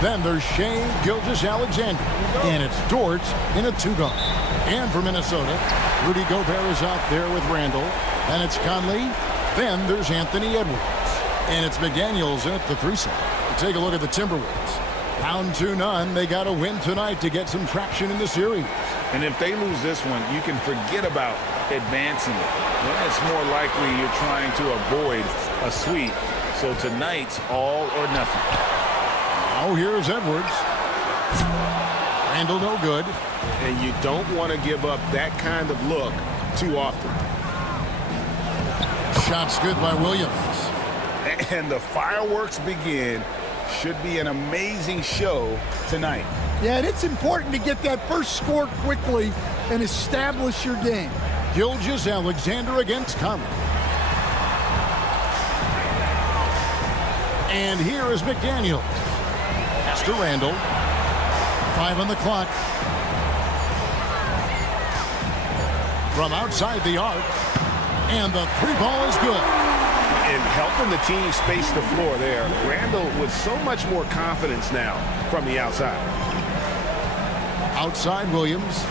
Then there's Shea Gilgeous-Alexander. And it's Dort in a two-guard. And for Minnesota, Rudy Gobert is out there with Randall. And it's Conley. Then there's Anthony Edwards. And it's McDaniels in at the 3-side. Take a look at the Timberwolves. Down 2-0. They got to win tonight to get some traction in the series. And if they lose this one, you can forget about advancing it. Then it's more likely you're trying to avoid a sweep. So tonight's all or nothing. Now here's Edwards. Randall no good. And you don't want to give up that kind of look too often. Shot's good by Williams. And the fireworks begin. Should be an amazing show tonight. Yeah, and it's important to get that first score quickly and establish your game. Gilgeous-Alexander against Conley. And here is McDaniels. Pass to Randall. 5 on the clock. From outside the arc. And the three ball is good. And helping the team space the floor there. Randall with so much more confidence now from the outside. Outside Williams.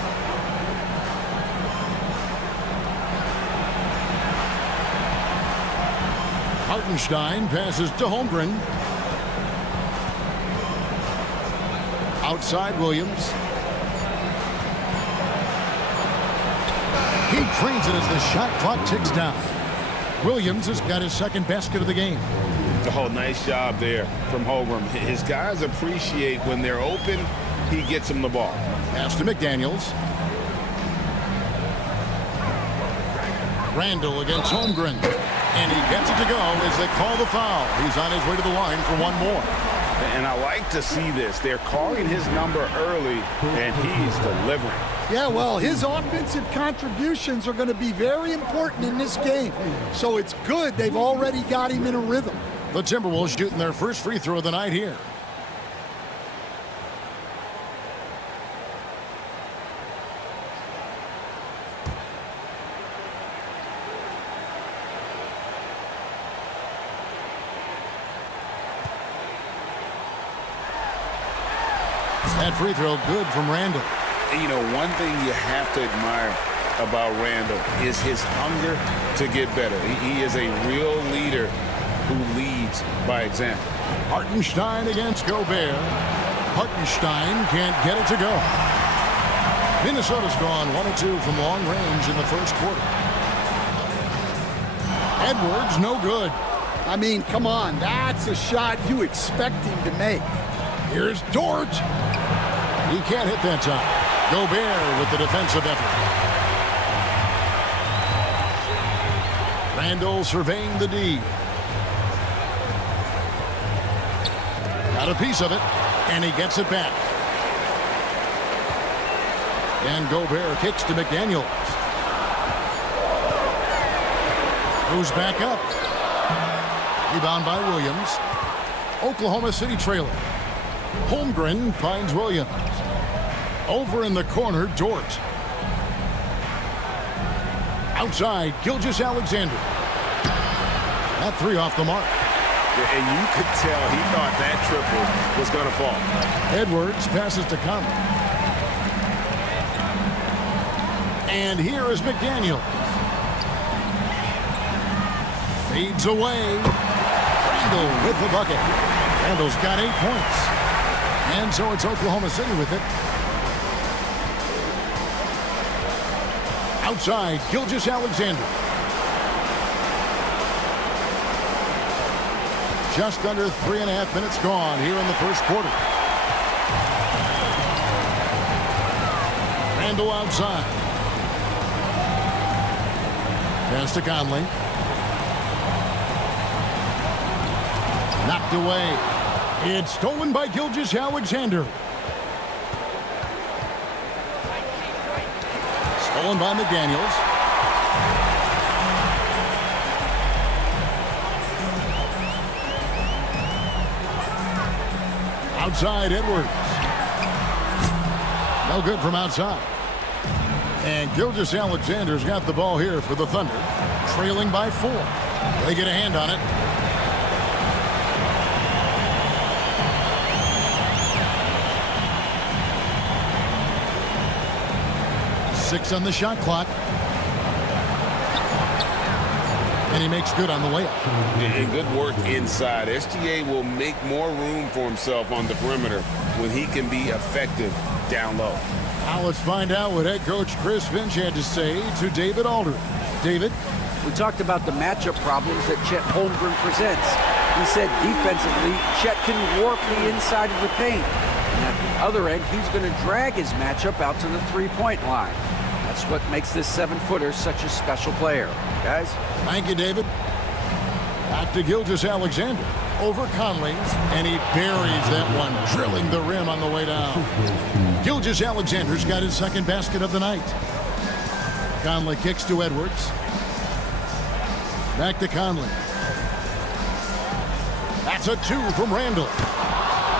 Hartenstein passes to Holmgren. Outside Williams. He trains it as the shot clock ticks down. Williams has got his second basket of the game. Oh, nice job there from Holmgren. His guys appreciate when they're open, he gets them the ball. Pass to McDaniels. Randall against Holmgren. And he gets it to go as they call the foul. He's on his way to the line for one more. And I like to see this. They're calling his number early, and he's delivering. Yeah, well, his offensive contributions are going to be very important in this game. So it's good they've already got him in a rhythm. The Timberwolves shooting their first free throw of the night here. That free throw good from Randall. You know, one thing you have to admire about Randall is his hunger to get better. He is a real leader who leads by example. Hartenstein against Gobert. Hartenstein can't get it to go. Minnesota's gone 1 of 2 from long range in the first quarter. Edwards no good. I mean, come on, that's a shot you expect him to make. Here's Dort. He can't hit that time. Gobert with the defensive effort. Randall surveying the D. Got a piece of it, and he gets it back. And Gobert kicks to McDaniels. Goes back up. Rebound by Williams. Oklahoma City trailing. Holmgren finds Williams. Over in the corner, Dort. Outside, Gilgeous-Alexander. That three off the mark. And you could tell he thought that triple was going to fall. Edwards passes to Conley. And here is McDaniels. Fades away. Randall with the bucket. Randall's got 8 points. And so it's Oklahoma City with it. Outside, Gilgeous-Alexander. Just under 3.5 minutes gone here in the first quarter. Randall outside. Pass to Conley. Knocked away. It's stolen by Gilgeous-Alexander. Stolen by McDaniels. Outside, Edwards. No good from outside. And Gilgeous-Alexander's got the ball here for the Thunder. Trailing by 4. They get a hand on it. 6 on the shot clock. And he makes good on the layup. And good work inside. SGA will make more room for himself on the perimeter when he can be effective down low. Now let's find out what head coach Chris Finch had to say to David Aldridge. David? We talked about the matchup problems that Chet Holmgren presents. He said defensively, Chet can warp the inside of the paint. And at the other end, he's going to drag his matchup out to the three-point line. That's what makes this 7-footer such a special player. Guys? Thank you, David. Back to Gilgeous-Alexander. Over Conley, and he buries that one, drilling the rim on the way down. Gilgeous-Alexander's got his second basket of the night. Conley kicks to Edwards. Back to Conley. That's a 2 from Randall.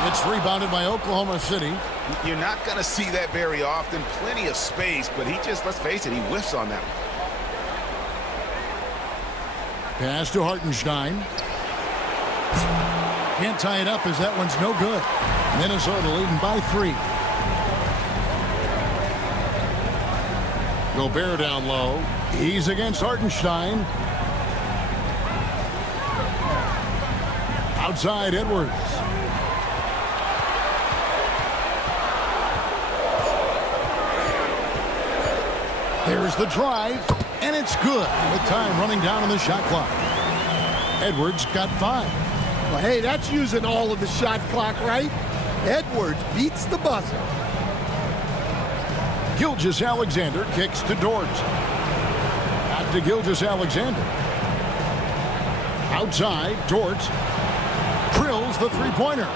It's rebounded by Oklahoma City. You're not going to see that very often. Plenty of space, but he just, let's face it, he whiffs on that one. Pass to Hartenstein. Can't tie it up as that one's no good. Minnesota leading by 3. Gobert down low. He's against Hartenstein. Outside Edwards. There's the drive, and it's good with time running down on the shot clock. Edwards got 5. Well, hey, that's using all of the shot clock, right? Edwards beats the buzzer. Gilgeous-Alexander kicks to Dort. Back to Gilgeous-Alexander. Outside, Dort drills the three-pointer.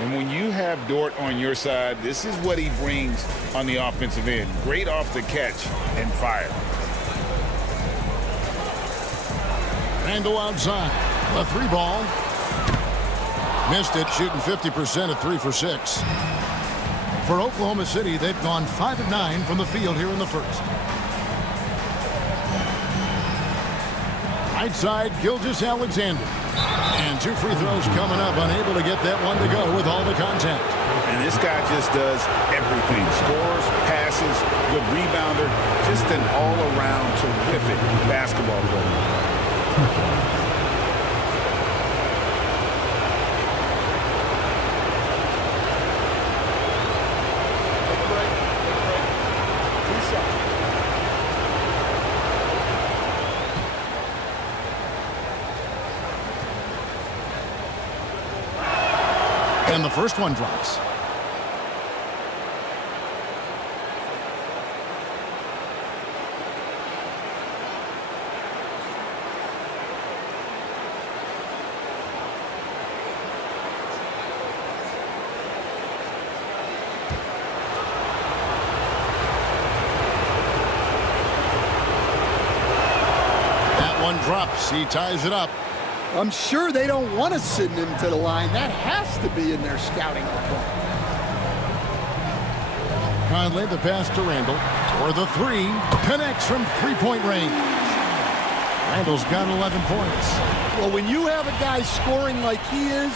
And when you have Dort on your side, this is what he brings on the offensive end. Great off the catch and fire. Randall outside. The 3-ball. Missed it, shooting 50% at 3 for 6. For Oklahoma City, they've gone 5 of 9 from the field here in the first. Right side, Gilgeous-Alexander. And 2 free throws coming up, unable to get that one to go with all the contact. And this guy just does everything. Scores, passes, good rebounder, just an all-around terrific basketball player. And the first one drops. That one drops. He ties it up. I'm sure they don't want to send him to the line. That has to be in their scouting report. Conley, the pass to Randall. For the 3, connects from three-point range. Randall's got 11 points. Well, when you have a guy scoring like he is,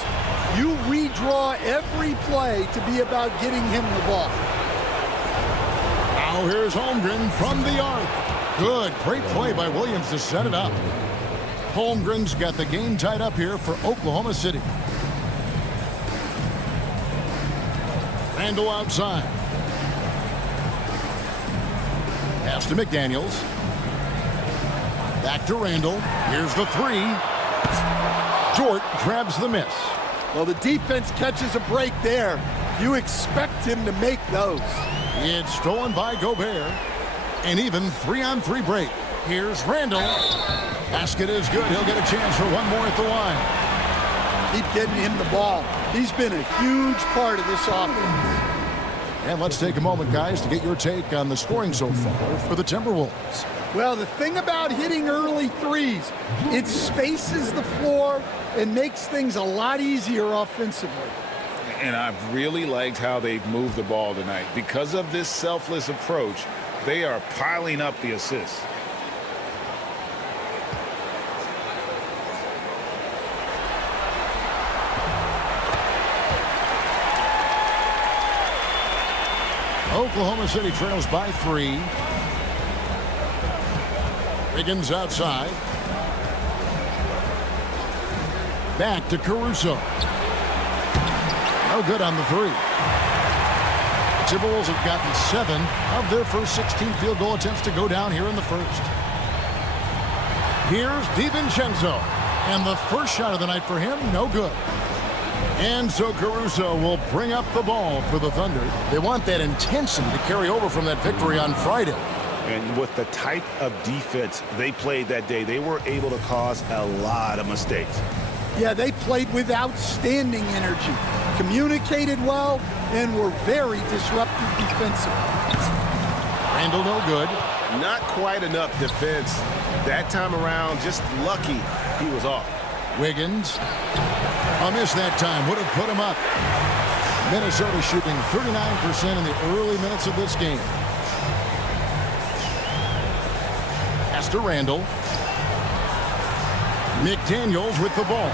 you redraw every play to be about getting him the ball. Now here's Holmgren from the arc. Good, great play by Williams to set it up. Holmgren's got the game tied up here for Oklahoma City. Randall outside. Pass to McDaniels. Back to Randall. Here's the 3. Dort grabs the miss. Well, the defense catches a break there. You expect him to make those. It's stolen by Gobert. An even 3-on-3 break. Here's Randall. Basket is good. He'll get a chance for one more at the line. Keep getting him the ball. He's been a huge part of this offense. And let's take a moment, guys, to get your take on the scoring so far for the Timberwolves. Well, the thing about hitting early threes, it spaces the floor and makes things a lot easier offensively. And I've really liked how they've moved the ball tonight. Because of this selfless approach, they are piling up the assists. Oklahoma City trails by 3. Wiggins outside. Back to Caruso. No good on the three. The Timberwolves have gotten 7 of their first 16 field goal attempts to go down here in the first. Here's DiVincenzo. And the first shot of the night for him, no good. And so Caruso will bring up the ball for the Thunder. They want that intensity to carry over from that victory on Friday. And with the type of defense they played that day, they were able to cause a lot of mistakes. Yeah, they played with outstanding energy, communicated well, and were very disruptive defensively. Randall no good. Not quite enough defense that time around. Just lucky he was off. Wiggins. A miss that time. Would have put him up. Minnesota shooting 39% in the early minutes of this game. Pass to Randall. McDaniels with the ball.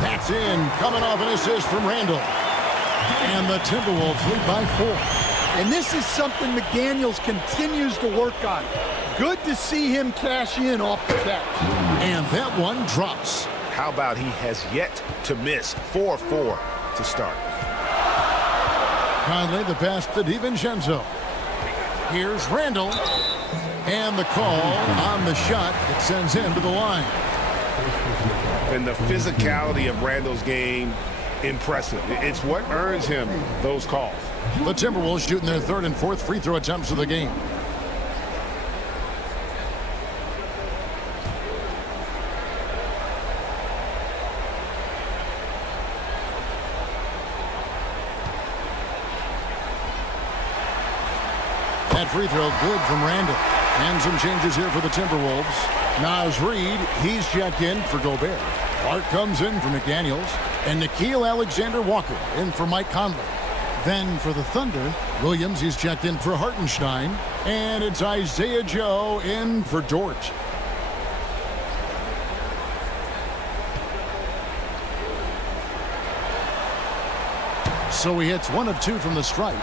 That's in. Coming off an assist from Randall. And the Timberwolves lead by 4. And this is something McDaniels continues to work on. Good to see him cash in off the catch. And that one drops. How about he has yet to miss 4-4 to start. Conley the pass to DiVincenzo. Here's Randall. And the call on the shot that sends him to the line. And the physicality of Randall's game, impressive. It's what earns him those calls. The Timberwolves shooting their 3rd and 4th free throw attempts of the game. That free throw good from Randall. And some changes here for the Timberwolves. Naz Reid, he's checked in for Gobert. Clark comes in for McDaniels. And Nickeil Alexander-Walker in for Mike Conley. Then for the Thunder, Williams, he's checked in for Hartenstein. And it's Isaiah Joe in for Dort. So he hits 1 of 2 from the stripe.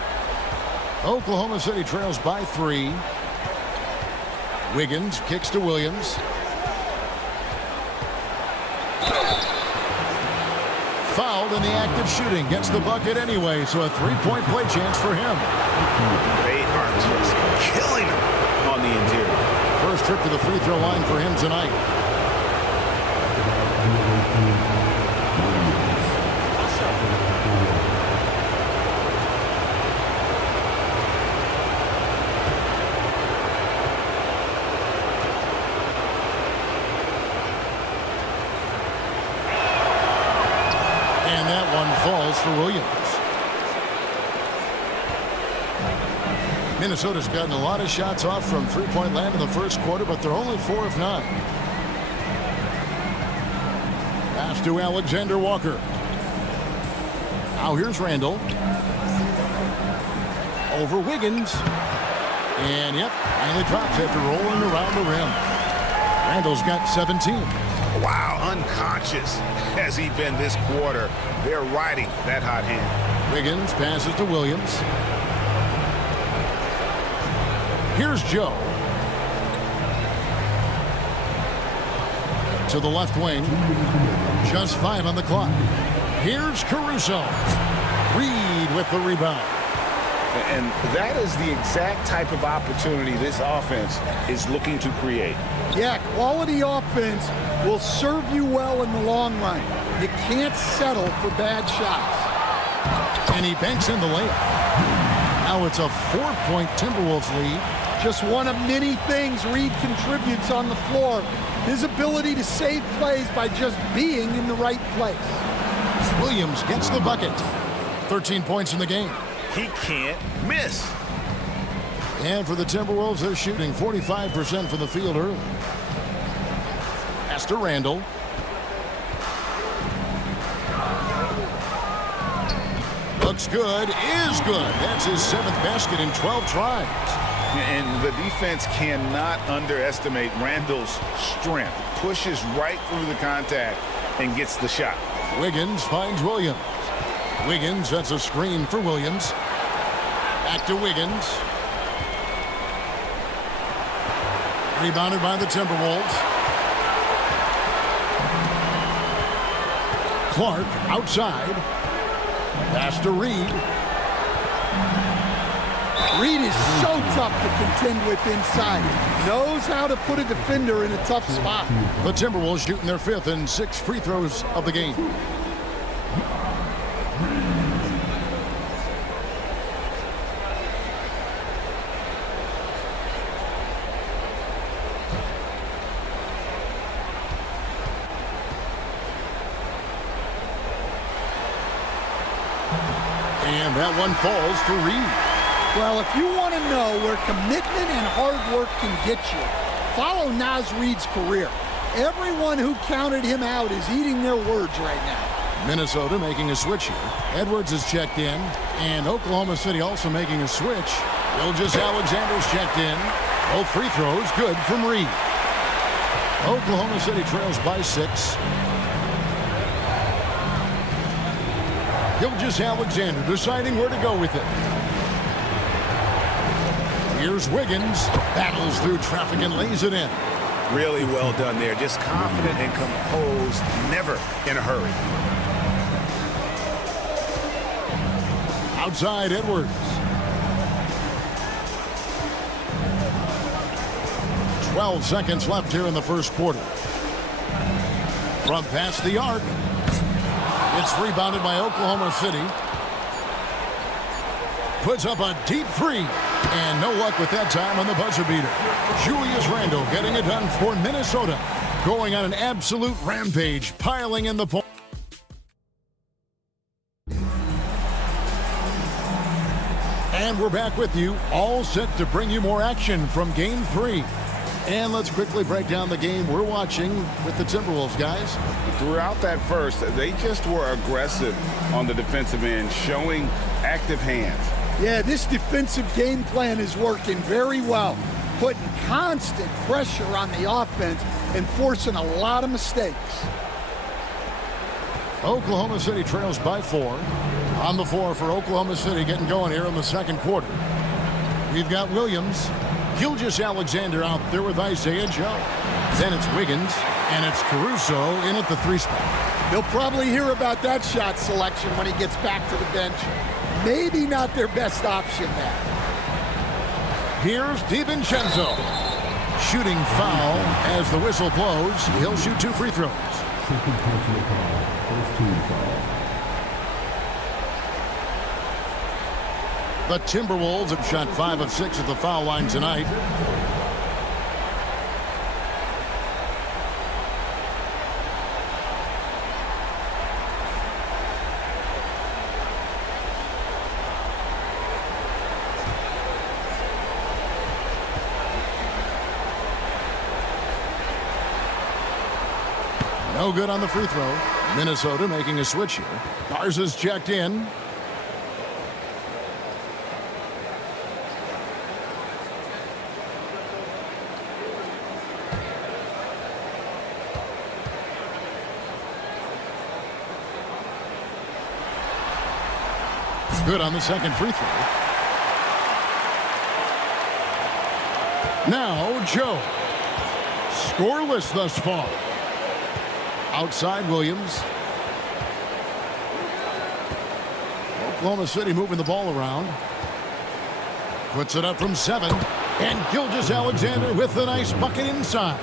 Oklahoma City trails by 3. Wiggins kicks to Williams. Fouled in the act of shooting. Gets the bucket anyway, so a 3-point play chance for him. They are just killing him on the interior. First trip to the free throw line for him tonight. Falls for Williams. Minnesota's gotten a lot of shots off from three-point land in the first quarter, but they're only 4 of 9. Pass to Alexander Walker. Now here's Randall. Over Wiggins. And yep, finally drops after rolling around the rim. Randall's got 17. Wow, unconscious has he been this quarter. They're riding that hot hand. Wiggins passes to Williams. Here's Joe. To the left wing. Just 5 on the clock. Here's Caruso. Reid with the rebound. And that is the exact type of opportunity this offense is looking to create. Yeah, quality offense will serve you well in the long run. You can't settle for bad shots. And he banks in the layup. Now it's a 4-point Timberwolves lead. Just one of many things Reid contributes on the floor. His ability to save plays by just being in the right place. Williams gets the bucket. 13 points in the game. He can't miss. And for the Timberwolves, they're shooting 45% from the field early. Pass to Randall. Looks good, is good. That's his 7th basket in 12 tries. And the defense cannot underestimate Randall's strength. Pushes right through the contact and gets the shot. Wiggins finds Williams. Wiggins sets a screen for Williams. Back to Wiggins. Rebounded by the Timberwolves. Clark outside. Pass to Reed. Reed is so tough to contend with inside. Knows how to put a defender in a tough spot. The Timberwolves shooting their 5th and 6th free throws of the game. And that one falls for Reed. Well, if you want to know where commitment and hard work can get you, follow Naz Reid's career. Everyone who counted him out is eating their words right now. Minnesota making a switch here. Edwards is checked in, and Oklahoma City also making a switch. Gilgeous-Alexander's checked in. Both free throws good from Reed. Oklahoma City trails by 6. Gilgeous-Alexander deciding where to go with it. Here's Wiggins. Battles through traffic and lays it in. Really well done there. Just confident and composed, never in a hurry. Outside Edwards. 12 seconds left here in the first quarter. From past the arc. It's rebounded by Oklahoma City. Puts up a deep 3. And no luck with that time on the buzzer beater. Julius Randle getting it done for Minnesota. Going on an absolute rampage, piling in the points. And we're back with you, all set to bring you more action from Game 3. And let's quickly break down the game we're watching with the Timberwolves, guys. Throughout that first, they just were aggressive on the defensive end, showing active hands. Yeah, this defensive game plan is working very well, putting constant pressure on the offense and forcing a lot of mistakes. Oklahoma City trails by 4. On the floor for Oklahoma City getting going here in the second quarter. We've got Williams, Gilgeous-Alexander out there with Isaiah Joe. Then it's Wiggins, and it's Caruso in at the 3 spot. He'll probably hear about that shot selection when he gets back to the bench. Maybe not their best option there. Here's DiVincenzo. Shooting foul as the whistle blows. He'll shoot 2 free throws. The Timberwolves have shot 5 of 6 at the foul line tonight. No good on the free throw. Minnesota making a switch here. Garza's checked in. Good on the second free throw. Now Joe. Scoreless thus far. Outside Williams. Oklahoma City moving the ball around. Puts it up from 7. And Gilgeous-Alexander with the nice bucket inside.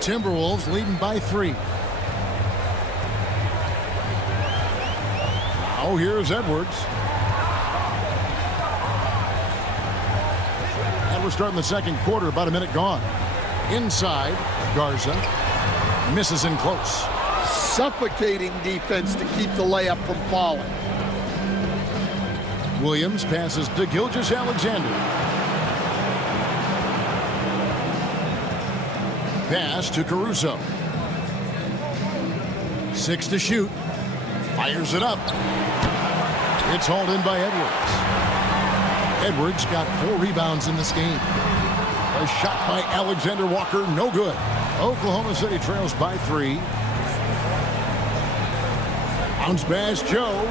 Timberwolves leading by 3. Now here's Edwards. And we're starting the second quarter, about a minute gone. Inside, Garza misses in close. Suffocating defense to keep the layup from falling. Williams passes to Gilgeous-Alexander. Pass to Caruso. 6 to shoot. Fires it up. It's hauled in by Edwards. Edwards got 4 rebounds in this game. A shot by Alexander Walker, no good. Oklahoma City trails by 3. Bounce pass, Joe.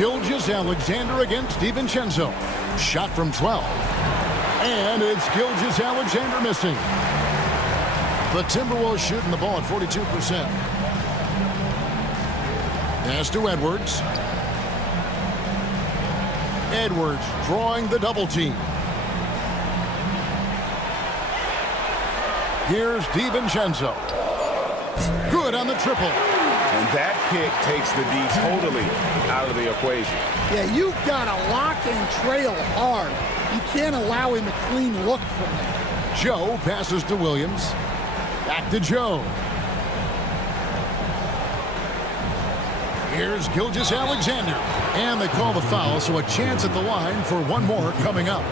Gilgeous-Alexander against DiVincenzo. Shot from 12. And it's Gilgeous-Alexander missing. The Timberwolves shooting the ball at 42%. Pass to Edwards. Edwards drawing the double team. Here's DiVincenzo. Good on the triple. And that pick takes the D totally out of the equation. Yeah, you've got to lock and trail hard. You can't allow him a clean look from there. Joe passes to Williams. Back to Joe. Here's Gilgeous-Alexander. And they call the foul, so a chance at the line for one more coming up.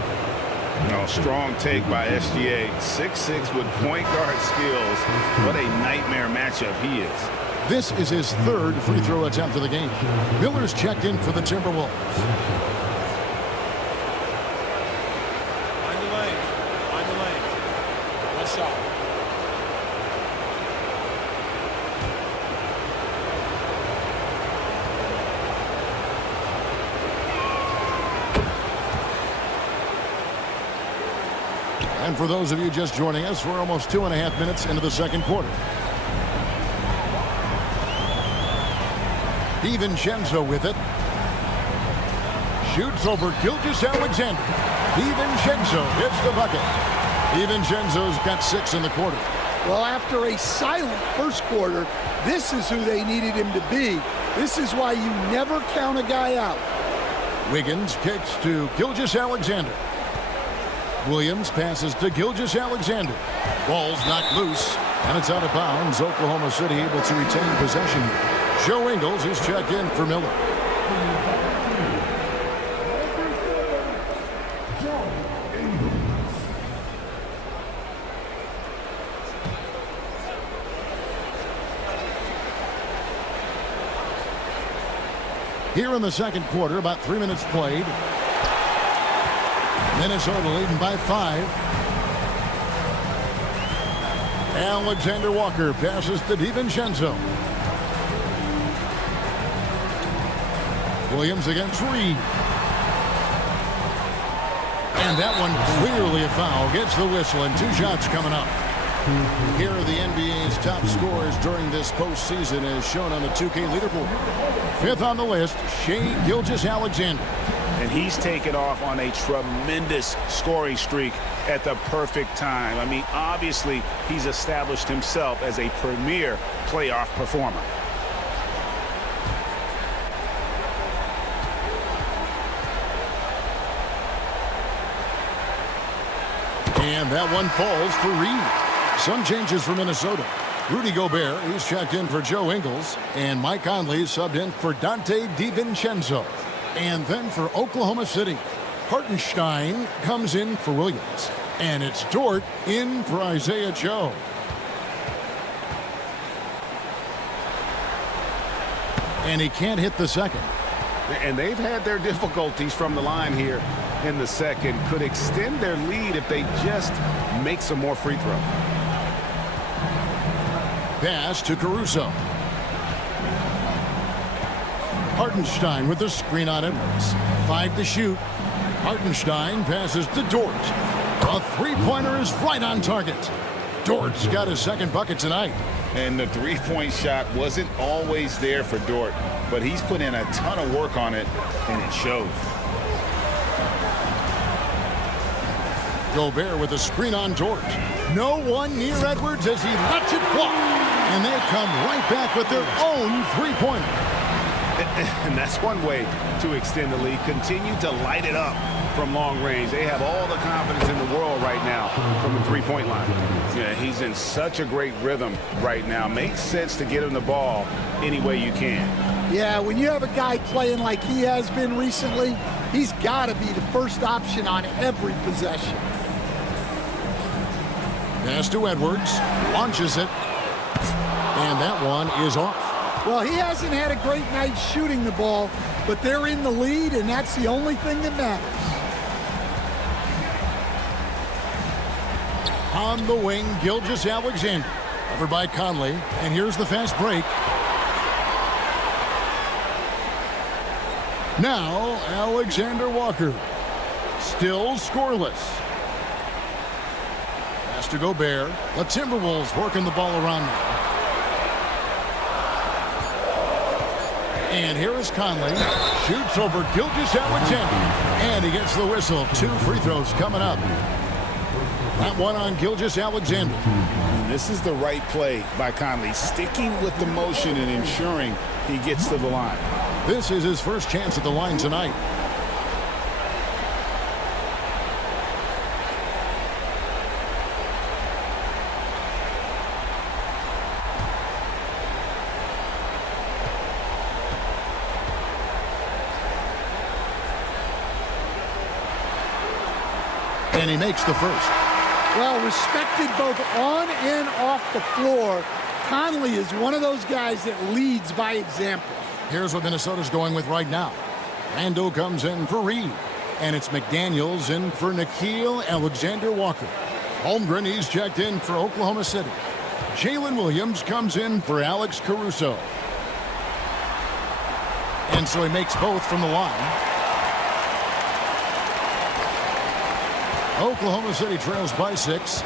No, strong take by SGA. 6'6" with point guard skills. What a nightmare matchup he is. This is his third free throw attempt of the game. Miller's checked in for the Timberwolves. On the lane. One shot. And for those of you just joining us, we're almost 2.5 minutes into the second quarter. DiVincenzo with it. Shoots over Gilgeous-Alexander. DiVincenzo hits the bucket. DiVincenzo's got 6 in the quarter. Well, after a silent first quarter, this is who they needed him to be. This is why you never count a guy out. Wiggins kicks to Gilgeous-Alexander. Williams passes to Gilgeous-Alexander. Ball's knocked loose, and it's out of bounds. Oklahoma City able to retain possession here. Joe Ingles is checked in for Miller. Here in the second quarter, about 3 minutes played. Minnesota leading by 5. Alexander Walker passes to DiVincenzo. Williams against Reed. And that one clearly a foul. Gets the whistle and 2 shots coming up. Here are the NBA's top scorers during this postseason as shown on the 2K leaderboard. 5th on the list, Shai Gilgeous-Alexander. And he's taken off on a tremendous scoring streak at the perfect time. I mean, obviously, he's established himself as a premier playoff performer. And that one falls for Reed. Some changes for Minnesota. Rudy Gobert, he's checked in for Joe Ingles. And Mike Conley subbed in for Dante DiVincenzo. And then for Oklahoma City, Hartenstein comes in for Williams. And it's Dort in for Isaiah Joe. And he can't hit the second. And they've had their difficulties from the line here in the second. Could extend their lead if they just make some more free throws. Pass to Caruso. Hartenstein with the screen on Edwards. 5 to shoot. Hartenstein passes to Dort. A three-pointer is right on target. Dort's got his second bucket tonight. And the three-point shot wasn't always there for Dort, but he's put in a ton of work on it, and it shows. Gobert with a screen on Dort. No one near Edwards as he lets it fly. And they come right back with their own three-pointer. And that's one way to extend the lead. Continue to light it up from long range. They have all the confidence in the world right now from the three-point line. Yeah, he's in such a great rhythm right now. Makes sense to get him the ball any way you can. Yeah, when you have a guy playing like he has been recently, he's got to be the first option on every possession. Pass to Edwards. Launches it. And that one is off. Well, he hasn't had a great night shooting the ball, but they're in the lead, and that's the only thing that matters. On the wing, Gilgeous-Alexander. Covered by Conley. And here's the fast break. Now, Alexander Walker. Still scoreless. Pass to Gobert. The Timberwolves working the ball around now. And here is Conley. Shoots over Gilgeous-Alexander. And he gets the whistle. 2 free throws coming up. That one on Gilgeous-Alexander. And this is the right play by Conley, sticking with the motion and ensuring he gets to the line. This is his first chance at the line tonight. And he makes the first. Well, respected both on and off the floor, Conley is one of those guys that leads by example. Here's what Minnesota's going with right now. Randle comes in for Reed. And it's McDaniels in for Nickeil Alexander-Walker. Holmgren, he's checked in for Oklahoma City. Jalen Williams comes in for Alex Caruso. And so he makes both from the line. Oklahoma City trails by 6.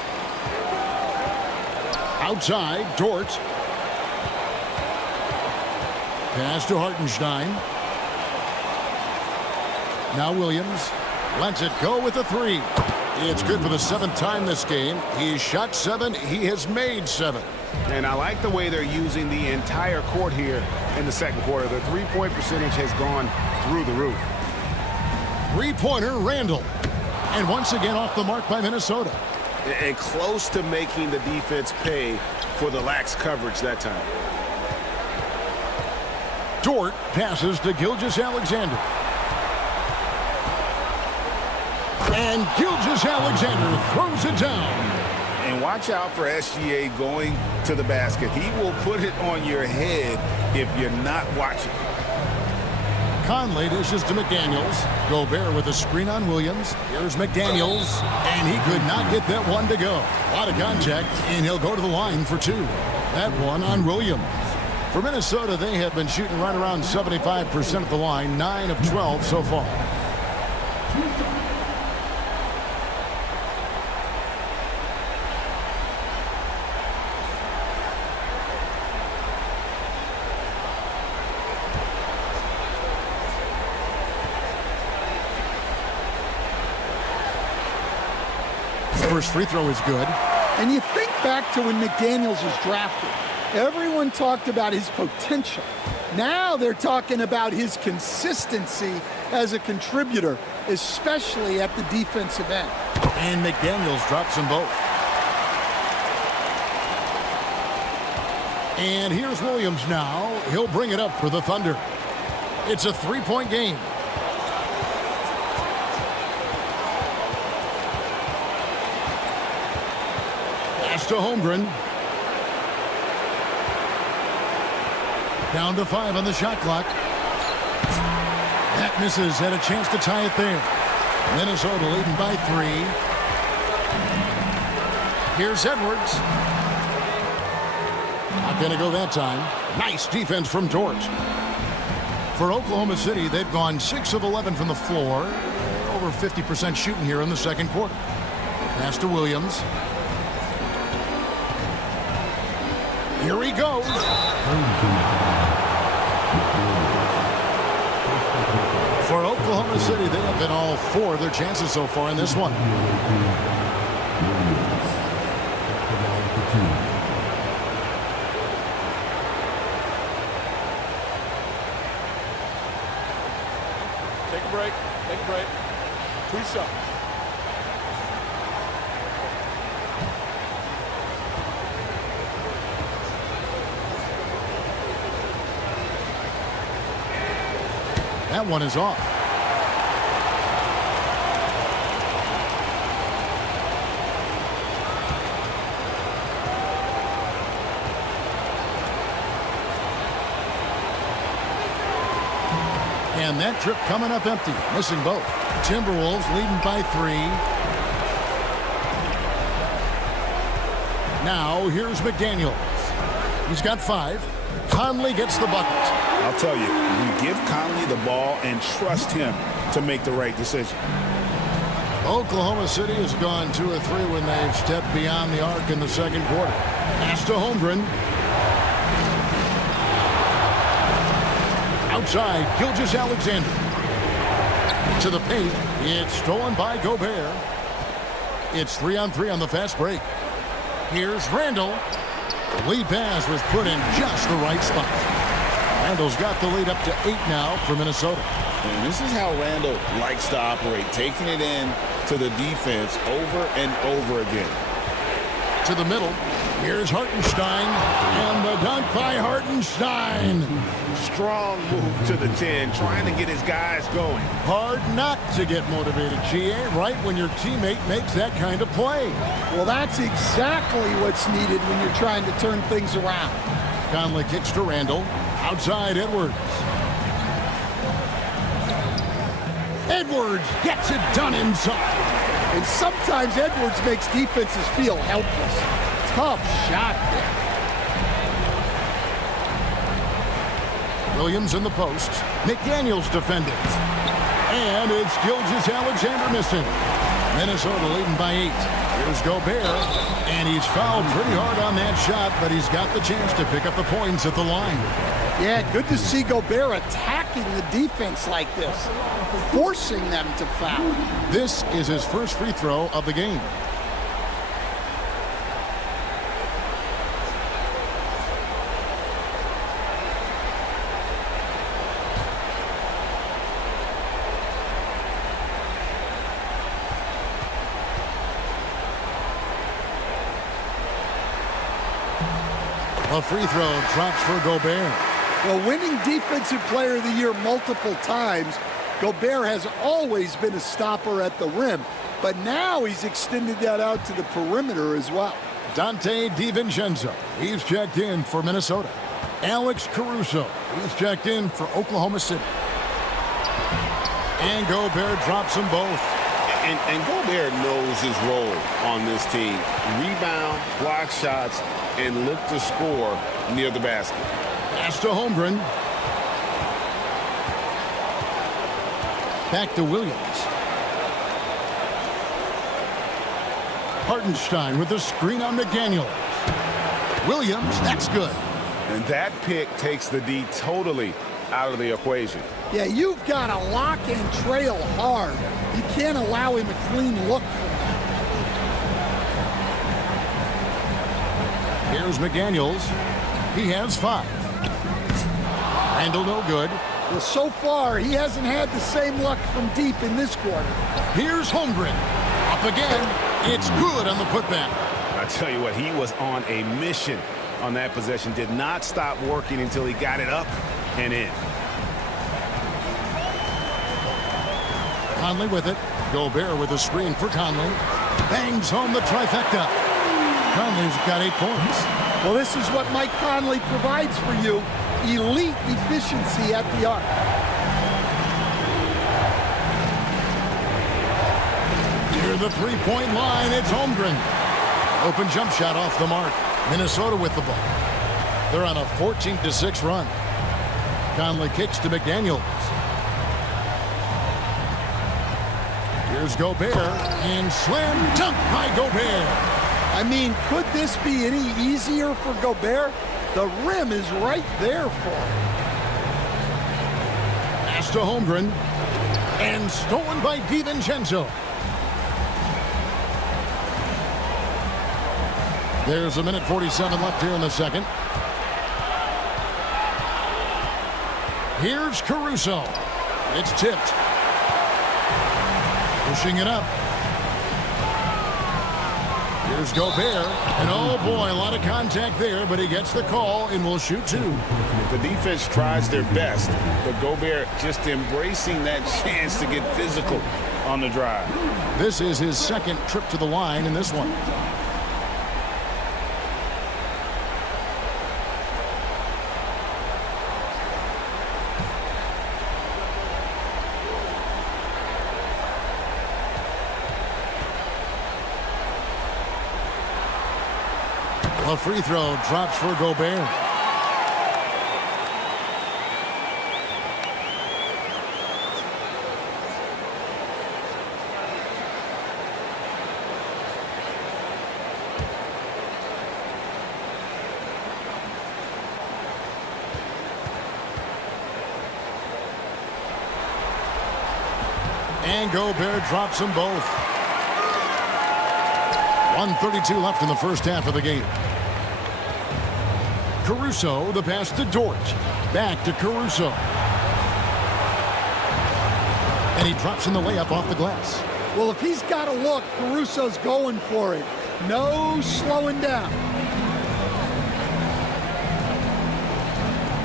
Outside, Dort. Pass to Hartenstein. Now Williams lets it go with a 3. It's good for the 7th time this game. He's shot 7. He has made 7. And I like the way they're using the entire court here in the second quarter. The three-point percentage has gone through the roof. Three-pointer, Randle. And once again off the mark by Minnesota. And close to making the defense pay for the lax coverage that time. Dort passes to Gilgeous-Alexander. And Gilgeous-Alexander throws it down. And watch out for SGA going to the basket. He will put it on your head if you're not watching. Conley dishes to McDaniels. Gobert with a screen on Williams. Here's McDaniels. And he could not get that one to go. A lot of contact, and he'll go to the line for 2. That one on Williams. For Minnesota, they have been shooting right around 75% of the line, 9 of 12 so far. First free throw is good. And you think back to when McDaniels was drafted. Everyone talked about his potential. Now they're talking about his consistency as a contributor, especially at the defensive end. And McDaniels drops them both. And here's Williams now. He'll bring it up for the Thunder. It's a 3-point game. Pass to Holmgren. Down to 5 on the shot clock. That misses. Had a chance to tie it there. Minnesota leading by 3. Here's Edwards. Not going to go that time. Nice defense from Dort. For Oklahoma City, they've gone 6 of 11 from the floor. Over 50% shooting here in the second quarter. Pass to Williams. Here he goes. For Oklahoma City, they have been all 4 of their chances so far in this one. Take a break. Take a break. 2 shots. That one is off. And that trip coming up empty, missing both. Timberwolves leading by 3. Now here's McDaniels. He's got 5. Conley gets the bucket. I'll tell you, you give Conley the ball and trust him to make the right decision. Oklahoma City has gone 2 of 3 when they've stepped beyond the arc in the second quarter. Pass to Holmgren. Outside, Gilgeous-Alexander. To the paint. It's stolen by Gobert. It's 3-on-3 on the fast break. Here's Randall. The lead pass was put in just the right spot. Randall's got the lead up to 8 now for Minnesota. And this is how Randall likes to operate, taking it in to the defense over and over again. To the middle. Here's Hartenstein. And the dunk by Hartenstein. Strong move to the 10, trying to get his guys going. Hard not to get motivated, GA, right when your teammate makes that kind of play. Well, that's exactly what's needed when you're trying to turn things around. Conley kicks to Randall. Outside, Edwards. Edwards gets it done inside. And sometimes Edwards makes defenses feel helpless. Tough shot there. Williams in the post. McDaniels defending. And it's Gilgeous-Alexander missing. Minnesota leading by 8. Here's Gobert. And he's fouled pretty hard on that shot, but he's got the chance to pick up the points at the line. Yeah, good to see Gobert attacking the defense like this, forcing them to foul. This is his first free throw of the game. A free throw drops for Gobert. Well, winning Defensive Player of the Year multiple times, Gobert has always been a stopper at the rim, but now he's extended that out to the perimeter as well. Dante DiVincenzo, he's checked in for Minnesota. Alex Caruso, he's checked in for Oklahoma City. And Gobert drops them both. And Gobert knows his role on this team. Rebound, block shots, and look to score near the basket. Pass to Holmgren. Back to Williams. Hartenstein with the screen on McDaniels. Williams, that's good. And that pick takes the D totally out of the equation. Yeah, you've got to lock and trail hard. You can't allow him a clean look from that. Here's McDaniels. He has 5. Randall no good. Well, so far, he hasn't had the same luck from deep in this quarter. Here's Holmgren. Up again. It's good on the putback. I tell you what, he was on a mission on that possession. Did not stop working until he got it up and in. Conley with it. Gobert with a screen for Conley. Bangs home the trifecta. Conley's got 8 points. Well, this is what Mike Conley provides for you. Elite efficiency at the arc. Near the three-point line, it's Holmgren. Open jump shot off the mark. Minnesota with the ball. They're on a 14-6 run. Conley kicks to McDaniels. Here's Gobert, and slam dunk by Gobert. I mean, could this be any easier for Gobert? The rim is right there for him. Pass to Holmgren, and stolen by DiVincenzo. There's a minute 47 left here in the second. Here's Caruso. It's tipped. Pushing it up. Here's Gobert. And oh boy, a lot of contact there, but he gets the call and will shoot 2. The defense tries their best, but Gobert just embracing that chance to get physical on the drive. This is his second trip to the line in this one. A free throw drops for Gobert. And Gobert drops them both. 1:32 left in the first half of the game. Caruso, the pass to Dort. Back to Caruso. And he drops in the layup off the glass. Well, if he's got a look, Caruso's going for it. No slowing down.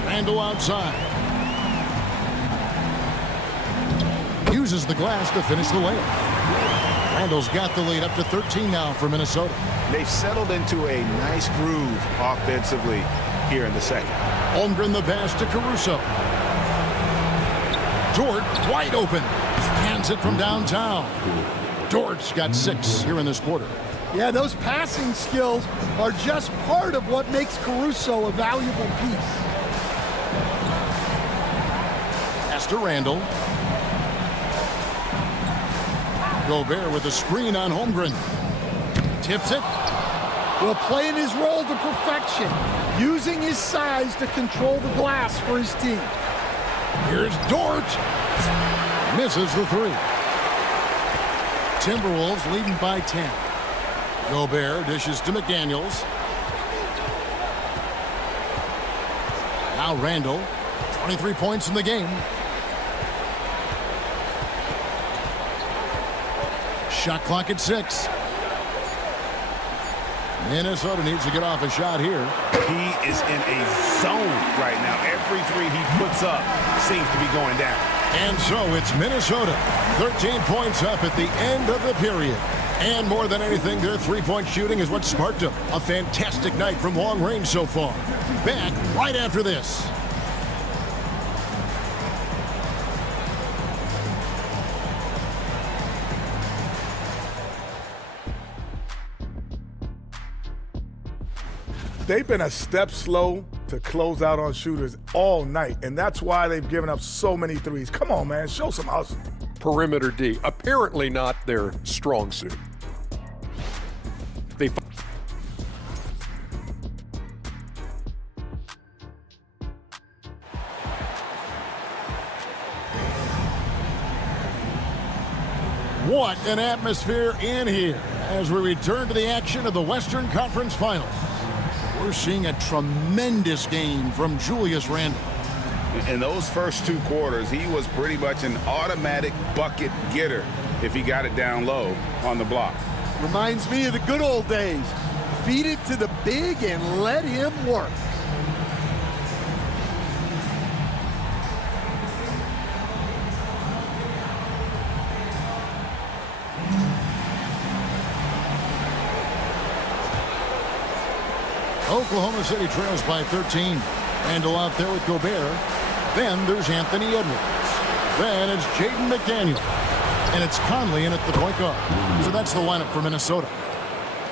Randle outside. Uses the glass to finish the layup. Randle's got the lead up to 13 now for Minnesota. They've settled into a nice groove offensively here in the second. Holmgren the pass to Caruso. Dort wide open. Hands it from downtown. Dort's got 6 here in this quarter. Yeah, those passing skills are just part of what makes Caruso a valuable piece. Pass to Randle. Gobert with a screen on Holmgren. Tips it. Well, playing his role to perfection, using his size to control the glass for his team. Here's Dort. Misses the 3. Timberwolves leading by 10. Gobert dishes to McDaniels. Now Randle. 23 points in the game. Shot clock at 6. Minnesota needs to get off a shot here. He is in a zone right now. Every three he puts up seems to be going down. And so it's Minnesota. 13 points up at the end of the period. And more than anything, their three-point shooting is what sparked them. A fantastic night from long range so far. Back right after this. They've been a step slow to close out on shooters all night, and that's why they've given up so many threes. Come on, man, show some hustle. Perimeter D, apparently not their strong suit. They What an atmosphere in here as we return to the action of the Western Conference Finals. We're seeing a tremendous game from Julius Randle. In those first 2 quarters, he was pretty much an automatic bucket getter if he got it down low on the block. Reminds me of the good old days. Feed it to the big and let him work. Oklahoma City trails by 13. Randle out there with Gobert. Then there's Anthony Edwards. Then it's Jaden McDaniel. And it's Conley in at the point guard. So that's the lineup for Minnesota.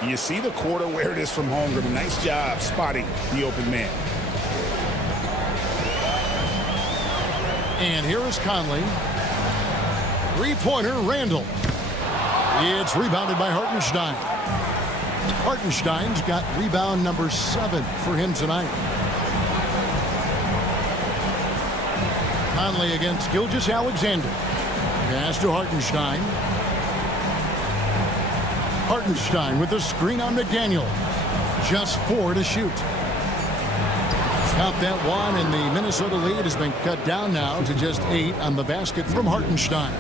You see the quarter where it is from Holmgren. Nice job spotting the open man. And here is Conley. Three-pointer, Randle. It's rebounded by Hartenstein. Hartenstein's got rebound number 7 for him tonight. Conley against Gilgeous-Alexander. Pass to Hartenstein. Hartenstein with the screen on McDaniel. Just 4 to shoot. Count that one, and the Minnesota lead has been cut down now to just 8 on the basket from Hartenstein.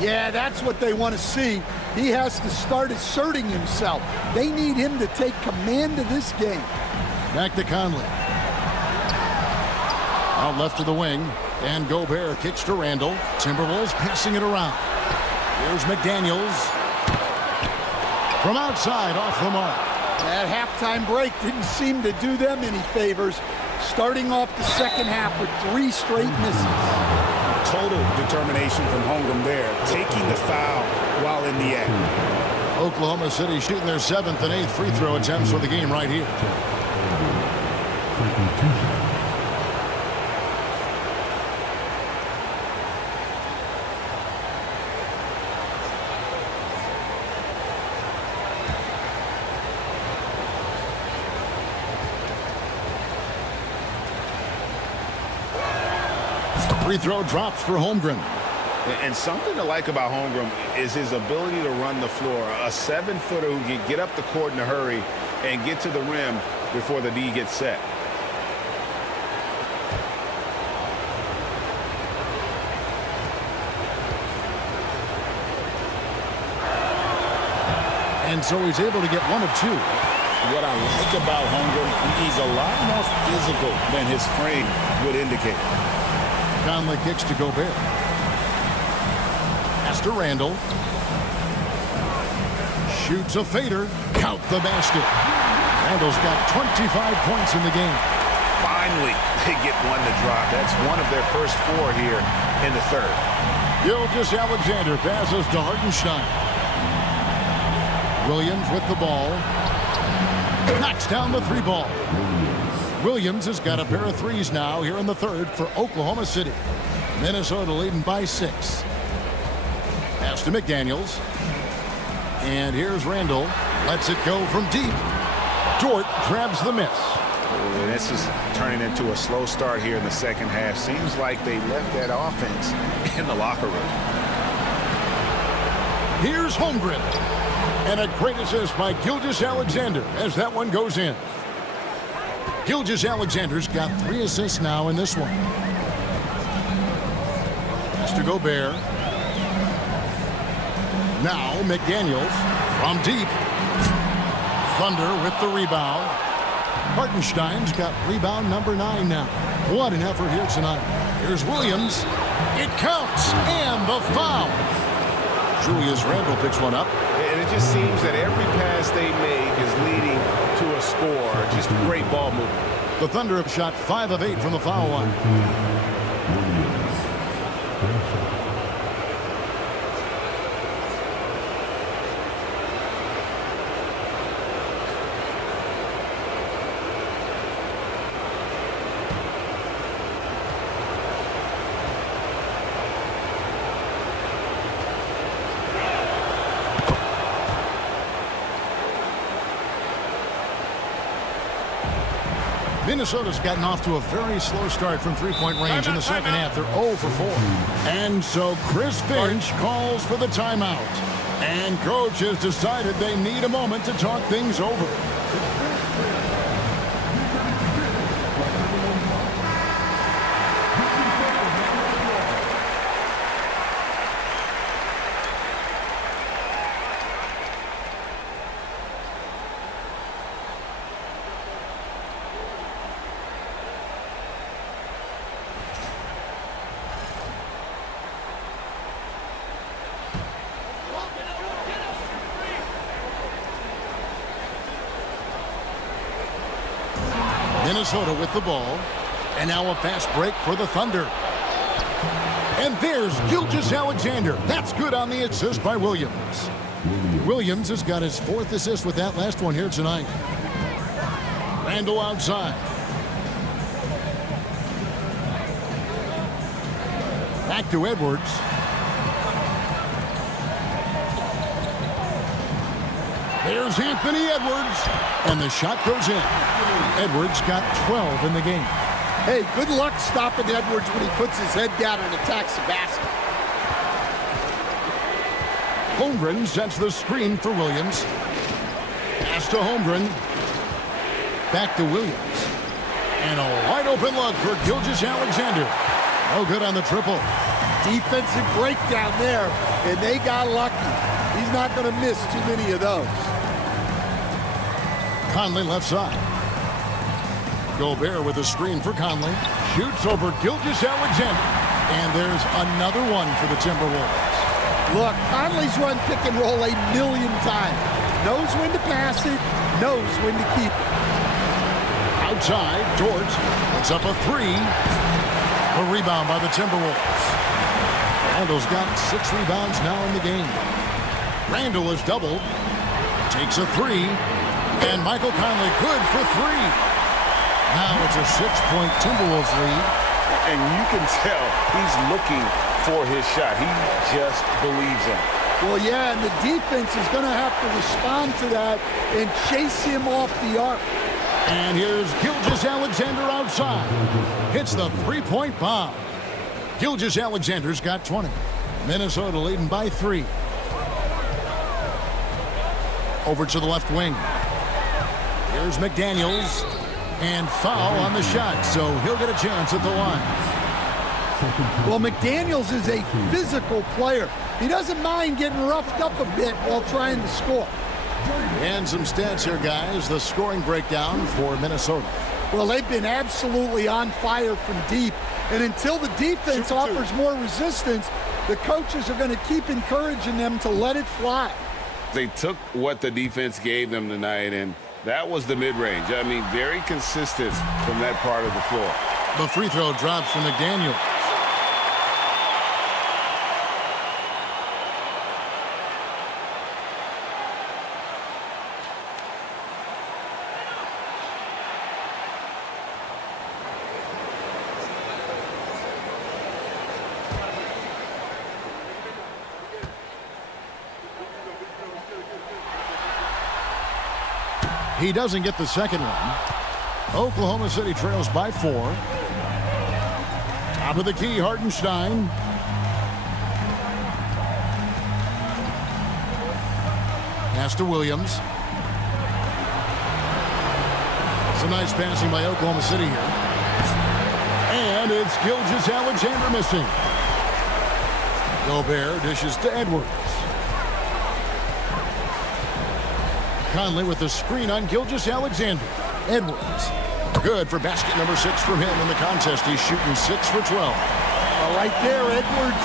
Yeah, that's what they want to see. He has to start asserting himself. They need him to take command of this game. Back to Conley. Out left to the wing. And Gobert kicks to Randle. Timberwolves passing it around. Here's McDaniels. From outside, off the mark. That halftime break didn't seem to do them any favors. Starting off the second half with 3 straight misses. Total determination from Holmgren there, taking the foul while in the act. Oklahoma City shooting their 7th and 8th free throw attempts for the game right here. Free throw drops for Holmgren. And something to like about Holmgren is his ability to run the floor. A 7-footer who can get up the court in a hurry and get to the rim before the D gets set. And so he's able to get one of two. What I like about Holmgren, he's a lot more physical than his frame would indicate. Conley kicks to Gobert. Pass to Randall. Shoots a fader. Count the basket. Randall's got 25 points in the game. Finally, they get one to drop. That's one of their first 4 here in the third. Gilgeous-Alexander passes to Hartenstein. Williams with the ball. Knocks down the 3 ball. Williams has got a pair of threes now here in the third for Oklahoma City. Minnesota leading by 6. Pass to McDaniels. And here's Randall. Lets it go from deep. Dort grabs the miss. And this is turning into a slow start here in the second half. Seems like they left that offense in the locker room. Here's Holmgren. And a great assist by Gilgeous-Alexander as that one goes in. Gilgeous-Alexander's got 3 assists now in this one. Pass to Gobert. Now McDaniels from deep. Thunder with the rebound. Hartenstein's got rebound number 9 now. What an effort here tonight. Here's Williams. It counts. And the foul. Julius Randle picks one up. And it just seems that every pass they make is leading to a score. Just great ball movement. The Thunder have shot 5 of 8 from the foul line. Minnesota's gotten off to a very slow start from three-point range in the second half. They're 0 for 4. And so Chris Finch calls for the timeout. And coach has decided they need a moment to talk things over. Minnesota with the ball. And now a fast break for the Thunder. And there's Gilgeous-Alexander. That's good on the assist by Williams. Williams has got his 4th assist with that last one here tonight. Randall outside. Back to Edwards. There's Anthony Edwards. And the shot goes in. Edwards got 12 in the game. Hey, good luck stopping Edwards when he puts his head down and attacks the basket. Holmgren sets the screen for Williams. Pass to Holmgren. Back to Williams. And a wide open look for Gilgeous-Alexander. No good on the triple. Defensive breakdown there, and they got lucky. He's not going to miss too many of those. Conley left side. Gobert with a screen for Conley. Shoots over Gilgeous-Alexander. And there's another one for the Timberwolves. Look, Conley's run pick and roll a million times. Knows when to pass it, knows when to keep it. Outside, Dort puts up a 3. A rebound by the Timberwolves. Randall's got 6 rebounds now in the game. Randall is doubled. Takes a 3. And Michael Conley good for 3. Now it's a 6-point Timberwolves lead. And you can tell he's looking for his shot. He just believes in it. Well, yeah, and the defense is going to have to respond to that and chase him off the arc. And here's Gilgeous-Alexander outside. Hits the 3-point bomb. Gilgeous-Alexander's got 20. Minnesota leading by 3. Over to the left wing. Here's McDaniels. And foul on the shot, so he'll get a chance at the line. Well, McDaniels is a physical player. He doesn't mind getting roughed up a bit while trying to score. And some stats here, guys. The scoring breakdown for Minnesota. Well, they've been absolutely on fire from deep. And until the defense offers more resistance, the coaches are going to keep encouraging them to let it fly. They took what the defense gave them tonight, and that was the mid-range. I mean, very consistent from that part of the floor. The free throw drops from McDaniel. He doesn't get the second one. Oklahoma City trails by 4. Top of the key, Hartenstein. Pass to Williams. Some nice passing by Oklahoma City here. And it's Gilgeous-Alexander missing. Gobert dishes to Edwards. Conley with the screen on Gilgeous-Alexander. Edwards. Good for basket number 6 from him in the contest. He's shooting 6 for 12. Well, right there, Edwards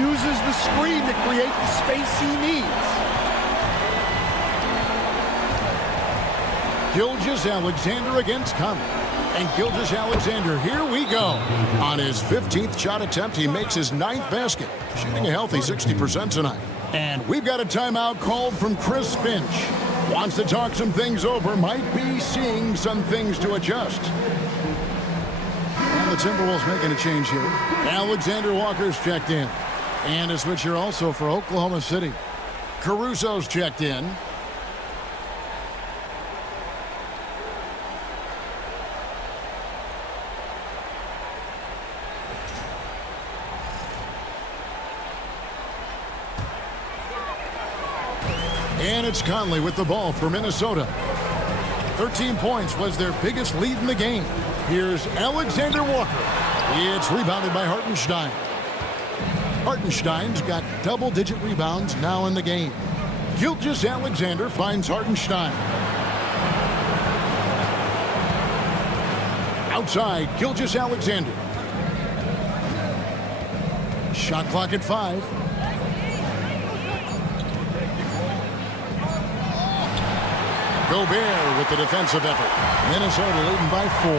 uses the screen to create the space he needs. Gilgeous-Alexander against Conley. And Gilgeous-Alexander, here we go. On his 15th shot attempt, he makes his 9th basket. Shooting a healthy 60% tonight. And we've got a timeout called from Chris Finch. Wants to talk some things over, might be seeing some things to adjust. And the Timberwolves making a change here. Alexander Walker's checked in. And a switch here also for Oklahoma City. Caruso's checked in. And it's Conley with the ball for Minnesota. 13 points was their biggest lead in the game. Here's Alexander Walker. It's rebounded by Hartenstein. Hartenstein's got double-digit rebounds now in the game. Gilgeous-Alexander finds Hartenstein. Outside, Gilgeous-Alexander. Shot clock at 5. Gobert with the defensive effort. Minnesota leading by 4.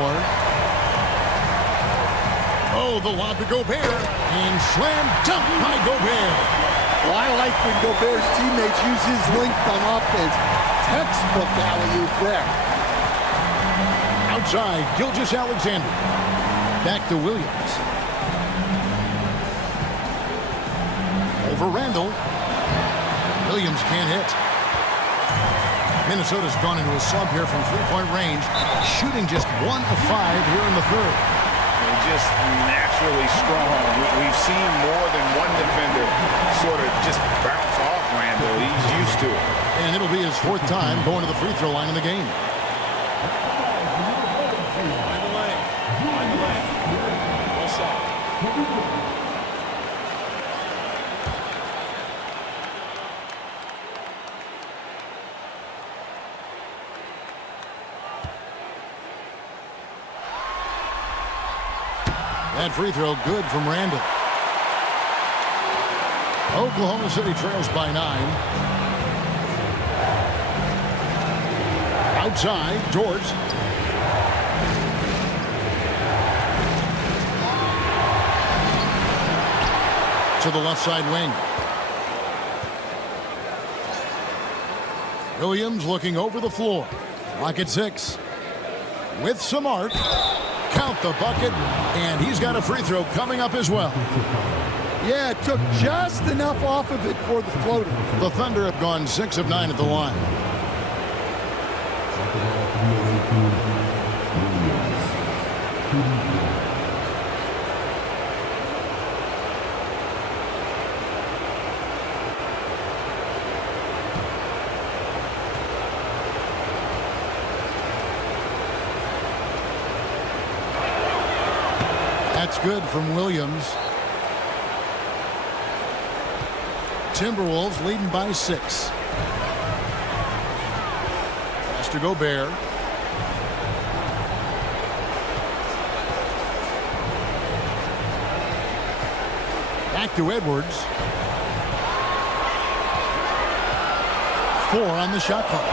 Oh, the lob to Gobert. And slam dunk by Gobert. Well, I like when Gobert's teammates use his length on offense. Textbook alley-oop there. Outside, Gilgeous-Alexander. Back to Williams. Over Randall. Williams can't hit. Minnesota's gone into a slump here from three-point range, shooting just 1 of 5 here in the third. They're just naturally strong. We've seen more than one defender sort of just bounce off Randall. He's used to it. And it'll be his 4th time going to the free throw line in the game. Find the lane. Find the lane. What's up? That free throw good from Randall. Oklahoma City trails by 9. Outside, George. To the left side wing. Williams looking over the floor. Clock at 6. With some arc. Count the bucket, and he's got a free throw coming up as well. Yeah, it took just enough off of it for the floater. The Thunder have gone 6 of 9 at the line. That's good from Williams. Timberwolves leading by 6. Pass to Gobert. Back to Edwards. 4 on the shot clock.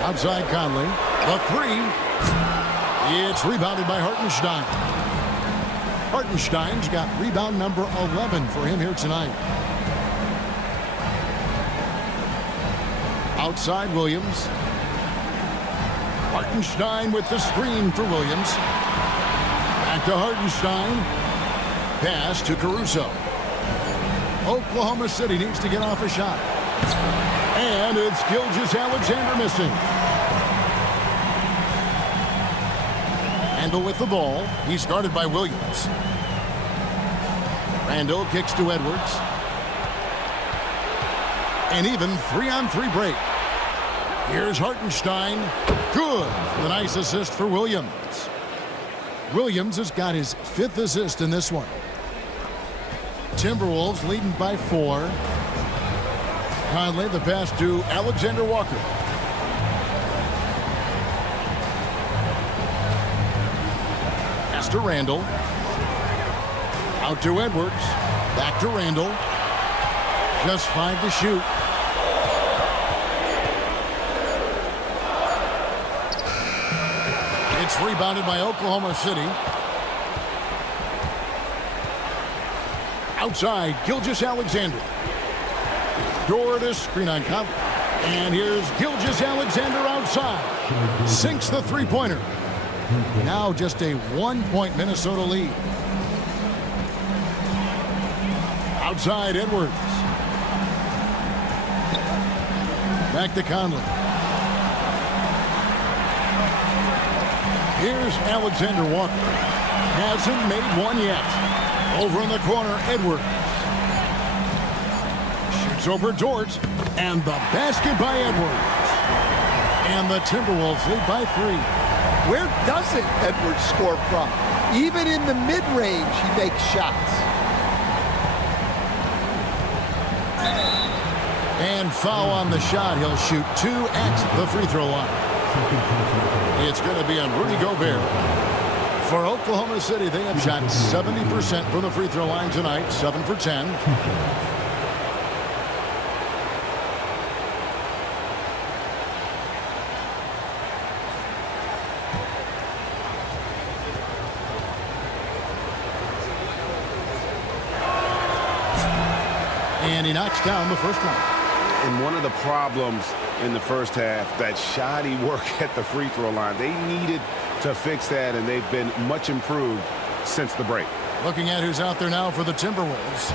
Outside Conley. The 3. It's rebounded by Hartenstein. Hartenstein's got rebound number 11 for him here tonight. Outside Williams. Hartenstein with the screen for Williams. Back to Hartenstein. Pass to Caruso. Oklahoma City needs to get off a shot. And it's Gilgeous-Alexander missing. Randle with the ball. He's guarded by Williams. Randle kicks to Edwards. An even 3-on-3 break. Here's Hartenstein. Good. The nice assist for Williams. Williams has got his 5th assist in this one. Timberwolves leading by 4. Conley, the pass to Alexander Walker. Pass to Randle. Out to Edwards. Back to Randle. Just 5 to shoot. It's rebounded by Oklahoma City. Outside, Gilgeous-Alexander. Door to screen on Conley. And here's Gilgeous-Alexander outside. Sinks the three-pointer. Now just a 1-point Minnesota lead. Outside, Edwards. Back to Conley. Here's Alexander Walker. Hasn't made one yet. Over in the corner, Edwards. Shoots over Dort. And the basket by Edwards. And the Timberwolves lead by 3. Where doesn't Edwards score from? Even in the mid-range, he makes shots. And foul on the shot. He'll shoot 2 at the free throw line. It's going to be on Rudy Gobert. For Oklahoma City, they have shot 70% from the free throw line tonight, 7 for 10. And he knocks down the first one. And one of the problems in the first half, that shoddy work at the free throw line. They needed to fix that, and they've been much improved since the break. Looking at who's out there now for the Timberwolves.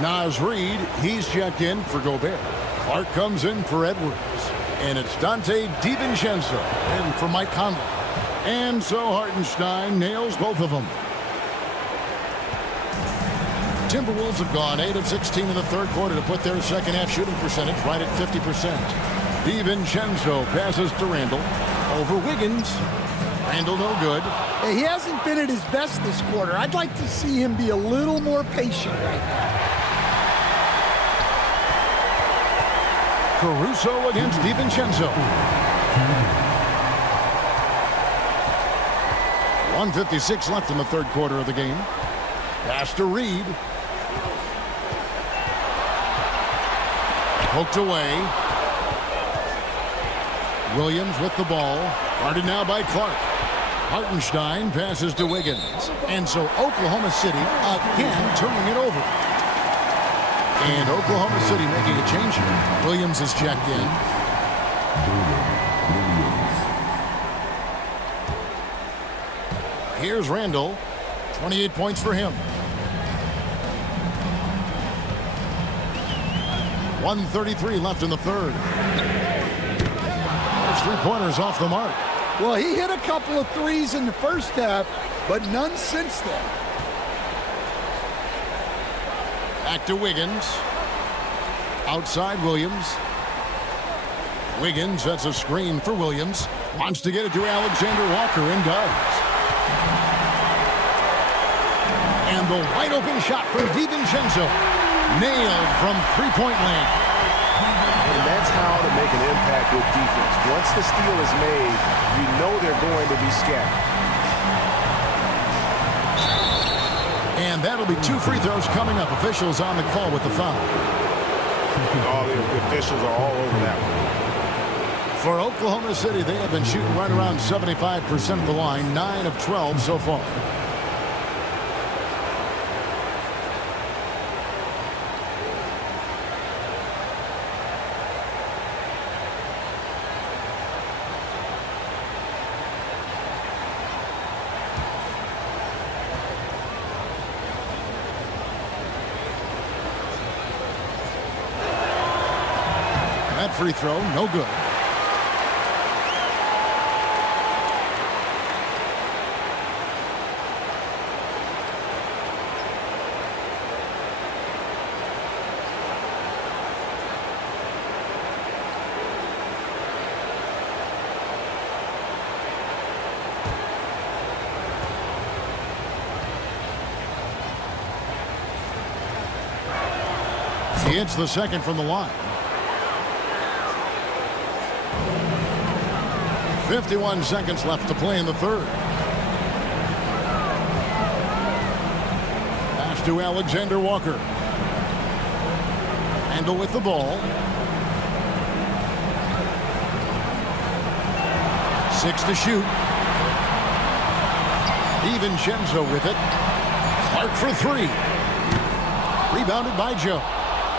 Naz Reid, he's checked in for Gobert. Clark comes in for Edwards. And it's Dante DiVincenzo in for Mike Conley. And so Hartenstein nails both of them. Timberwolves have gone 8 of 16 in the third quarter to put their second half shooting percentage right at 50%. DiVincenzo passes to Randle. Over Wiggins. Randle no good. He hasn't been at his best this quarter. I'd like to see him be a little more patient right now. Caruso against DiVincenzo. 1:56 left in the third quarter of the game. Pass to Reid. Poked away. Williams with the ball. Guarded now by Clark. Hartenstein passes to Wiggins. And so Oklahoma City again turning it over. And Oklahoma City making a change here. Williams is checked in. Here's Randle. 28 points for him. 1:33 left in the third. There's 3-pointers off the mark. Well, he hit a couple of threes in the first half, but none since then. Back to Wiggins. Outside Williams. Wiggins sets a screen for Williams. Wants to get it to Alexander Walker and does. And the wide open shot from DiVincenzo. Nailed from three-point land. And that's how to make an impact with defense. Once the steal is made, you know they're going to be scattered. And that'll be 2 free throws coming up. Officials on the call with the foul. All the officials are all over that one. For Oklahoma City, they have been shooting right around 75% of the line, 9 of 12 so far. That free throw, no good. He hits the second from the line. 51 seconds left to play in the third. Pass to Alexander Walker. Handle with the ball. 6 to shoot. DiVincenzo with it. Clark for 3. Rebounded by Joe.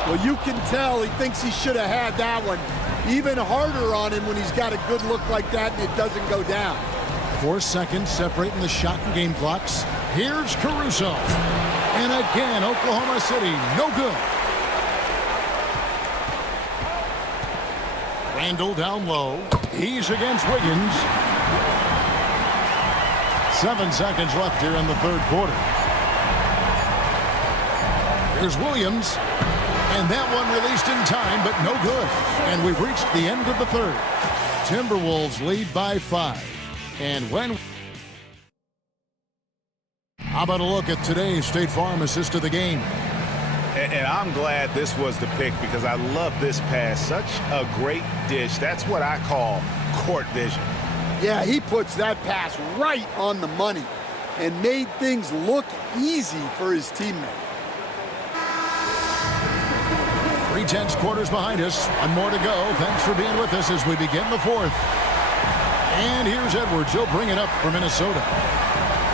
Well, you can tell he thinks he should have had that one. Even harder on him when he's got a good look like that and it doesn't go down. 4 seconds separating the shot and game clocks. Here's Caruso. And again, Oklahoma City, no good. Randall down low. He's against Wiggins. 7 seconds left here in the third quarter. Here's Williams. And that one released in time, but no good. And we've reached the end of the third. Timberwolves lead by 5. And when... How about a look at today's State Farm assist of the game? And I'm glad this was the pick because I love this pass. Such a great dish. That's what I call court vision. Yeah, he puts that pass right on the money and made things look easy for his teammate. 3/10 quarters behind us. One more to go. Thanks for being with us as we begin the fourth. And here's Edwards. He'll bring it up for Minnesota.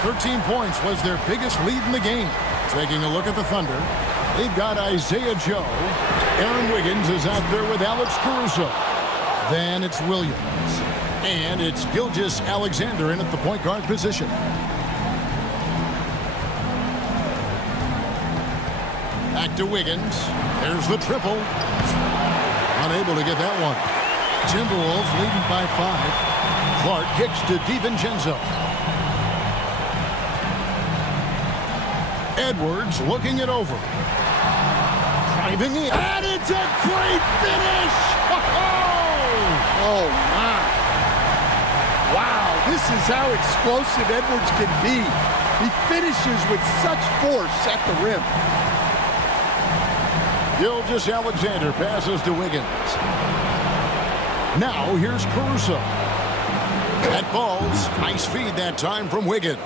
13 points was their biggest lead in the game. Taking a look at the Thunder. They've got Isaiah Joe. Aaron Wiggins is out there with Alex Caruso. Then it's Williams. And it's Gilgeous-Alexander in at the point guard position. Back to Wiggins. There's the triple. Unable to get that one. Timberwolves leading by 5. Clark kicks to DiVincenzo. Edwards looking it over. Driving in. And it's a great finish! Oh, my. Wow, this is how explosive Edwards can be. He finishes with such force at the rim. Gilgeous-Alexander passes to Wiggins. Now here's Caruso. That falls. Nice feed that time from Wiggins.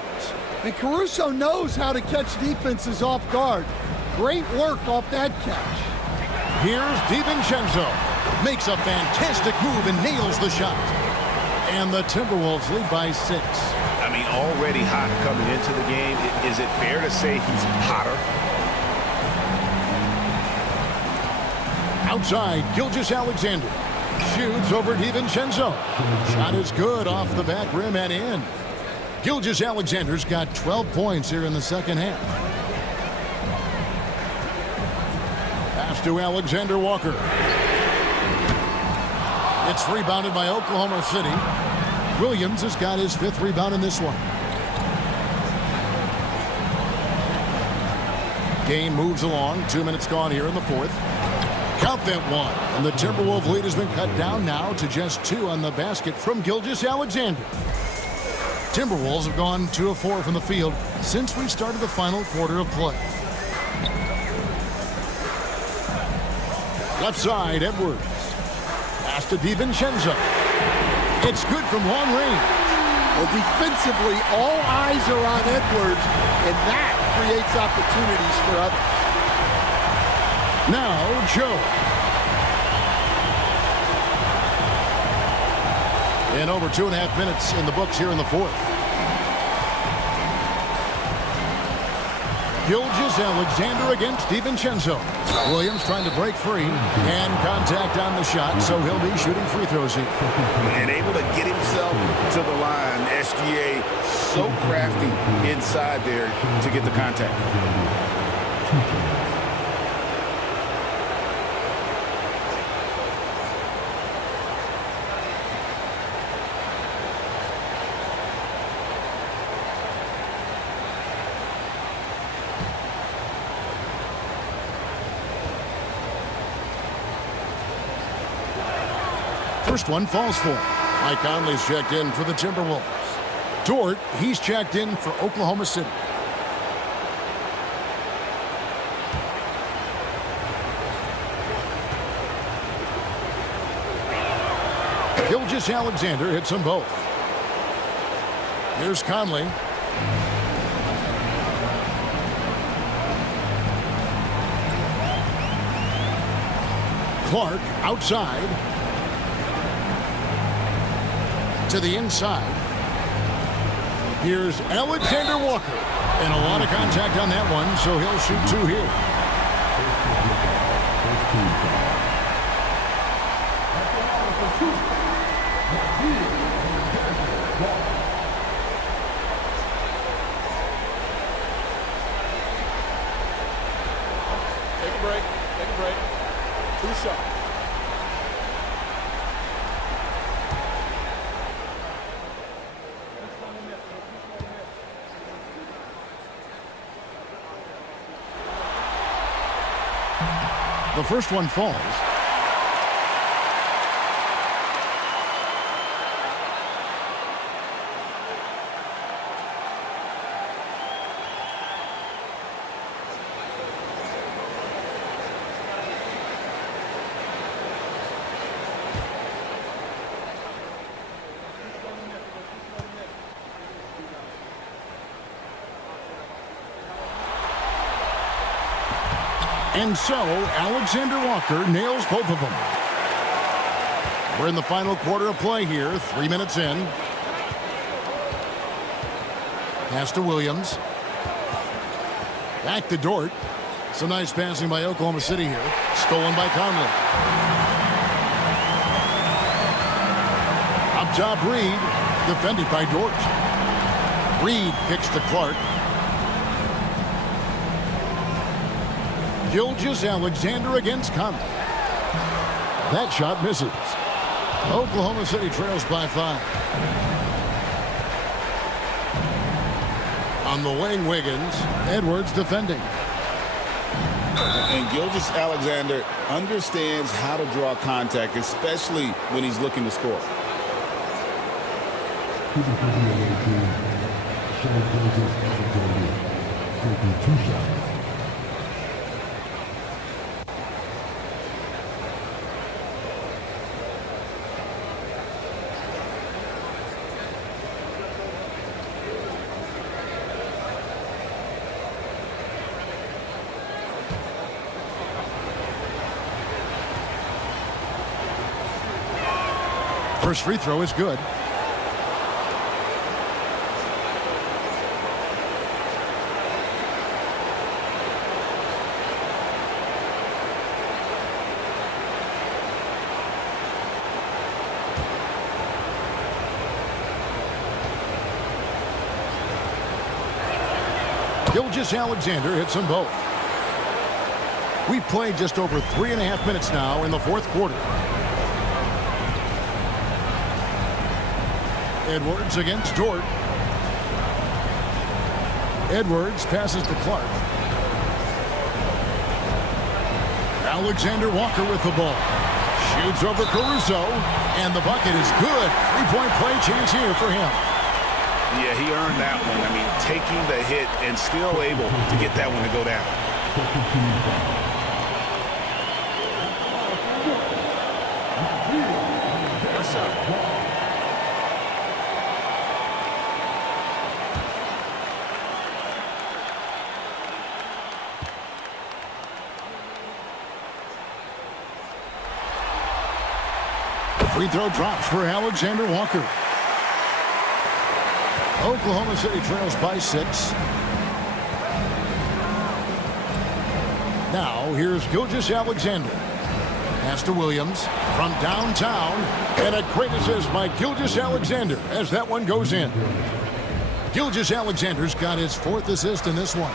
And Caruso knows how to catch defenses off guard. Great work off that catch. Here's DiVincenzo. Makes a fantastic move and nails the shot. And the Timberwolves lead by 6. I mean, already hot coming into the game. Is it fair to say he's hotter? Outside, Gilgeous-Alexander. Shoots over DiVincenzo. Shot is good off the back rim and in. Gilgeous-Alexander's got 12 points here in the second half. Pass to Alexander Walker. It's rebounded by Oklahoma City. Williams has got his 5th rebound in this one. Game moves along. 2 minutes gone here in the fourth. Count that one. And the Timberwolves lead has been cut down now to just 2 on the basket from Gilgeous-Alexander. Timberwolves have gone 2 of 4 from the field since we started the final quarter of play. Left side, Edwards. Pass to DiVincenzo. It's good from long range. Well, defensively, all eyes are on Edwards, and that creates opportunities for others. Now, Joe. And over 2.5 minutes in the books here in the fourth. Gilgeous-Alexander against DiVincenzo. Williams trying to break free, and contact on the shot, so he'll be shooting free throws here. And able to get himself to the line. SGA so crafty inside there to get the contact. First one falls for him. Mike Conley's checked in for the Timberwolves. Dort, he's checked in for Oklahoma City. Gilgeous-Alexander hits them both. Here's Conley. Clark outside. To the inside. Here's Alexander Walker. And a lot of contact on that one, so he'll shoot 2 here. Take a break. Take a break. 2 shots. The first one falls. And so, Alexander Walker nails both of them. We're in the final quarter of play here, 3 minutes in. Pass to Williams. Back to Dort. Some nice passing by Oklahoma City here. Stolen by Conley. Up top, Reed. Defended by Dort. Reed kicks to Clark. Gilgeous-Alexander against Conley. That shot misses. Oklahoma City trails by 5. On the wing, Wiggins. Edwards defending. And Gilgeous-Alexander understands how to draw contact, especially when he's looking to score. First free throw is good. Gilgeous-Alexander hits them both. We've played just over 3.5 minutes now in the fourth quarter. Edwards against Dort. Edwards passes to Clark. Alexander Walker with the ball. Shoots over Caruso, and the bucket is good. 3-point play chance here for him. Yeah, he earned that one. I mean, taking the hit and still able to get that one to go down. What's up? Free throw drops for Alexander Walker. Oklahoma City trails by 6. Now here's Gilgeous-Alexander. Pass to Williams from downtown. And a great assist by Gilgeous-Alexander as that one goes in. Gilgeous-Alexander's got his 4th assist in this one.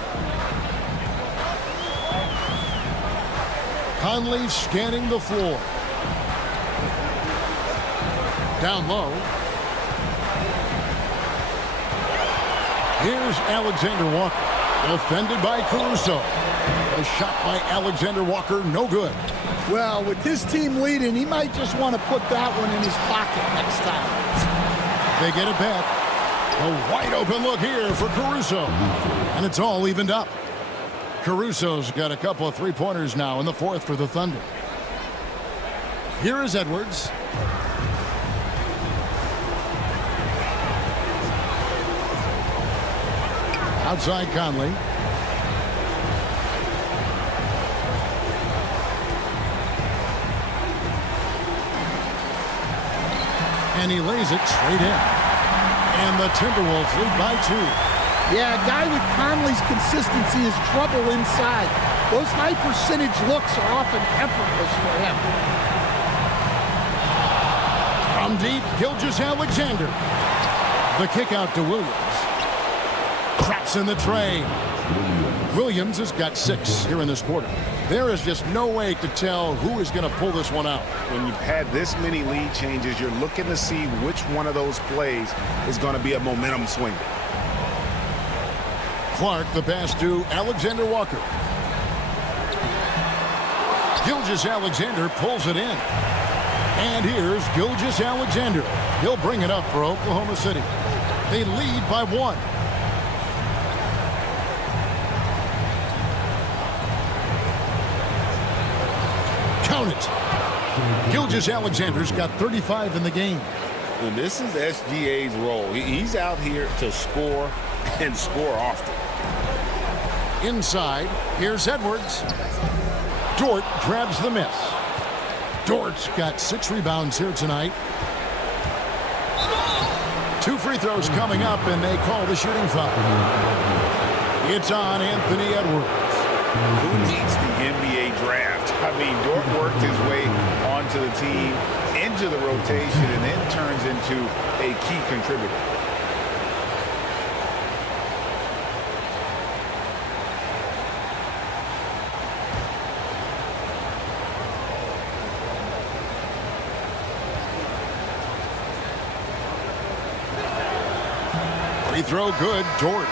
Conley scanning the floor. Down low. Here's Alexander Walker. Defended by Caruso. A shot by Alexander Walker, no good. Well, with his team leading, he might just want to put that one in his pocket next time. They get it back. A wide open look here for Caruso. And it's all evened up. Caruso's got a couple of three-pointers now in the 4th for the Thunder. Here is Edwards. Outside Conley. And he lays it straight in. And the Timberwolves lead by 2. Yeah, a guy with Conley's consistency is trouble inside. Those high percentage looks are often effortless for him. From deep, Gilgeous-Alexander. The kick out to Williams. Traps in the tray. Williams has got 6 here in this quarter. There is just no way to tell who is going to pull this one out. When you've had this many lead changes, you're looking to see which one of those plays is going to be a momentum swinger. Clark, the pass to Alexander Walker. Gilgeous-Alexander pulls it in. And here's Gilgeous-Alexander. He'll bring it up for Oklahoma City. They lead by 1. Count it. Gilgeous-Alexander's got 35 in the game. And this is SGA's role. He's out here to score and score often. Inside, here's Edwards. Dort grabs the miss. Dort's got 6 rebounds here tonight. 2 free throws coming up, and they call the shooting foul. It's on Anthony Edwards. Who needs the NBA draft? I mean, Dort worked his way onto the team, into the rotation, and then turns into a key contributor. Free throw good, Dort.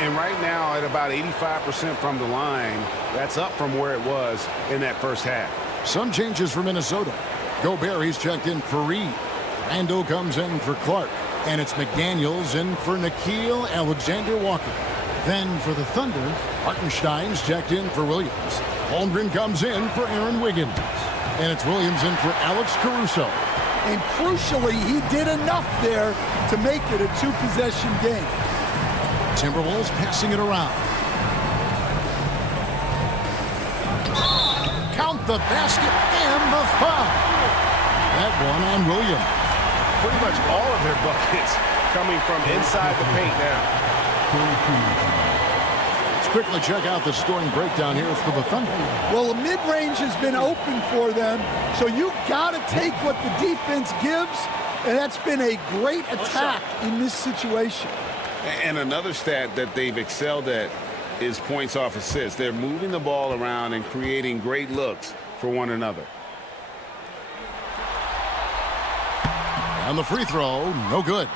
And right now, at about 85% from the line, that's up from where it was in that first half. Some changes for Minnesota. Gobert, he's checked in for Reed. Randall comes in for Clark. And it's McDaniels in for Nickeil Alexander-Walker. Then for the Thunder, Hartenstein's checked in for Williams. Holmgren comes in for Aaron Wiggins. And it's Williams in for Alex Caruso. And crucially, he did enough there to make it a 2-possession game. Timberwolves passing it around. Count the basket and the foul. That one on Williams. Pretty much all of their buckets coming from inside the paint now. Let's quickly check out the scoring breakdown here for the Thunder. Well, the mid-range has been open for them, so you've got to take what the defense gives, and that's been a great attack in this situation. And another stat that they've excelled at is points off assists. They're moving the ball around and creating great looks for one another. And the free throw, no good.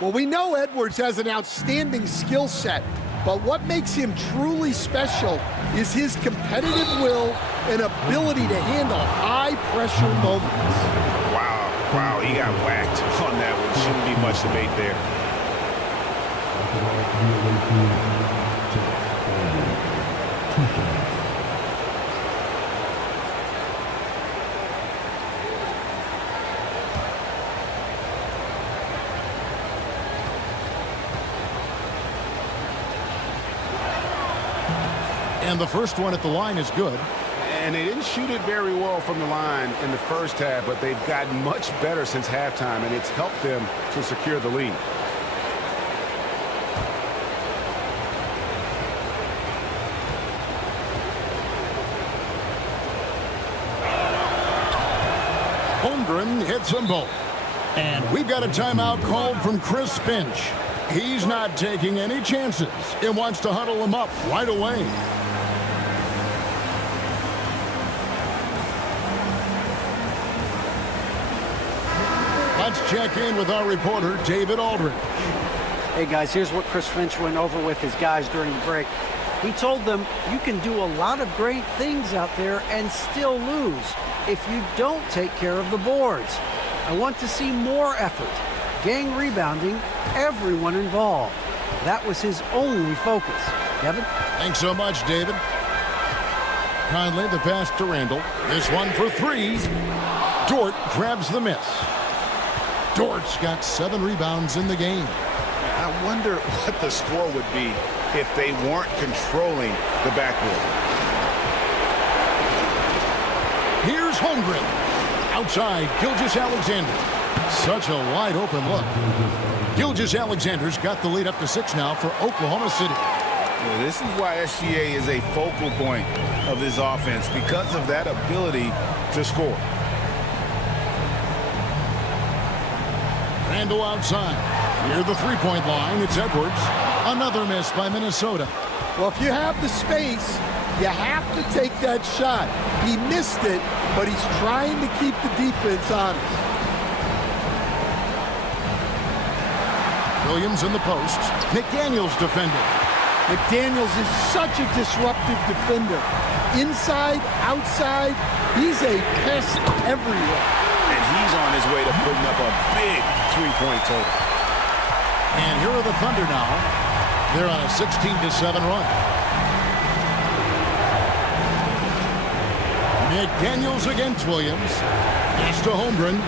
Well, we know Edwards has an outstanding skill set, but what makes him truly special is his competitive will and ability to handle high-pressure moments. Wow, he got whacked on that one. Shouldn't be much debate there. And the first one at the line is good. And they didn't shoot it very well from the line in the first half, but they've gotten much better since halftime, and it's helped them to secure the lead. Holmgren hits them both. And we've got a timeout called from Chris Finch. He's not taking any chances. He wants to huddle them up right away. Let's check in with our reporter, David Aldridge. Hey, guys, here's what Chris Finch went over with his guys during the break. He told them, you can do a lot of great things out there and still lose if you don't take care of the boards. I want to see more effort, gang rebounding, everyone involved. That was his only focus. Kevin? Thanks so much, David. Conley, the pass to Randall. This one for three. Dort grabs the miss. Dort's got 7 rebounds in the game. I wonder what the score would be if they weren't controlling the backboard. Here's Holmgren. Outside, Gilgeous-Alexander. Such a wide open look. Gilgeous-Alexander's got the lead up to 6 now for Oklahoma City. Yeah, this is why SGA is a focal point of this offense, because of that ability to score. Randall outside. Near the three-point line, it's Edwards. Another miss by Minnesota. Well, if you have the space, you have to take that shot. He missed it, but he's trying to keep the defense honest. Williams in the post. McDaniels defending. McDaniels is such a disruptive defender. Inside, outside, he's a pest everywhere. And he's on his way to putting up a big three-point total. And here are the Thunder now. They're on a 16-7 run. McDaniels against Williams. Pass to Holmgren.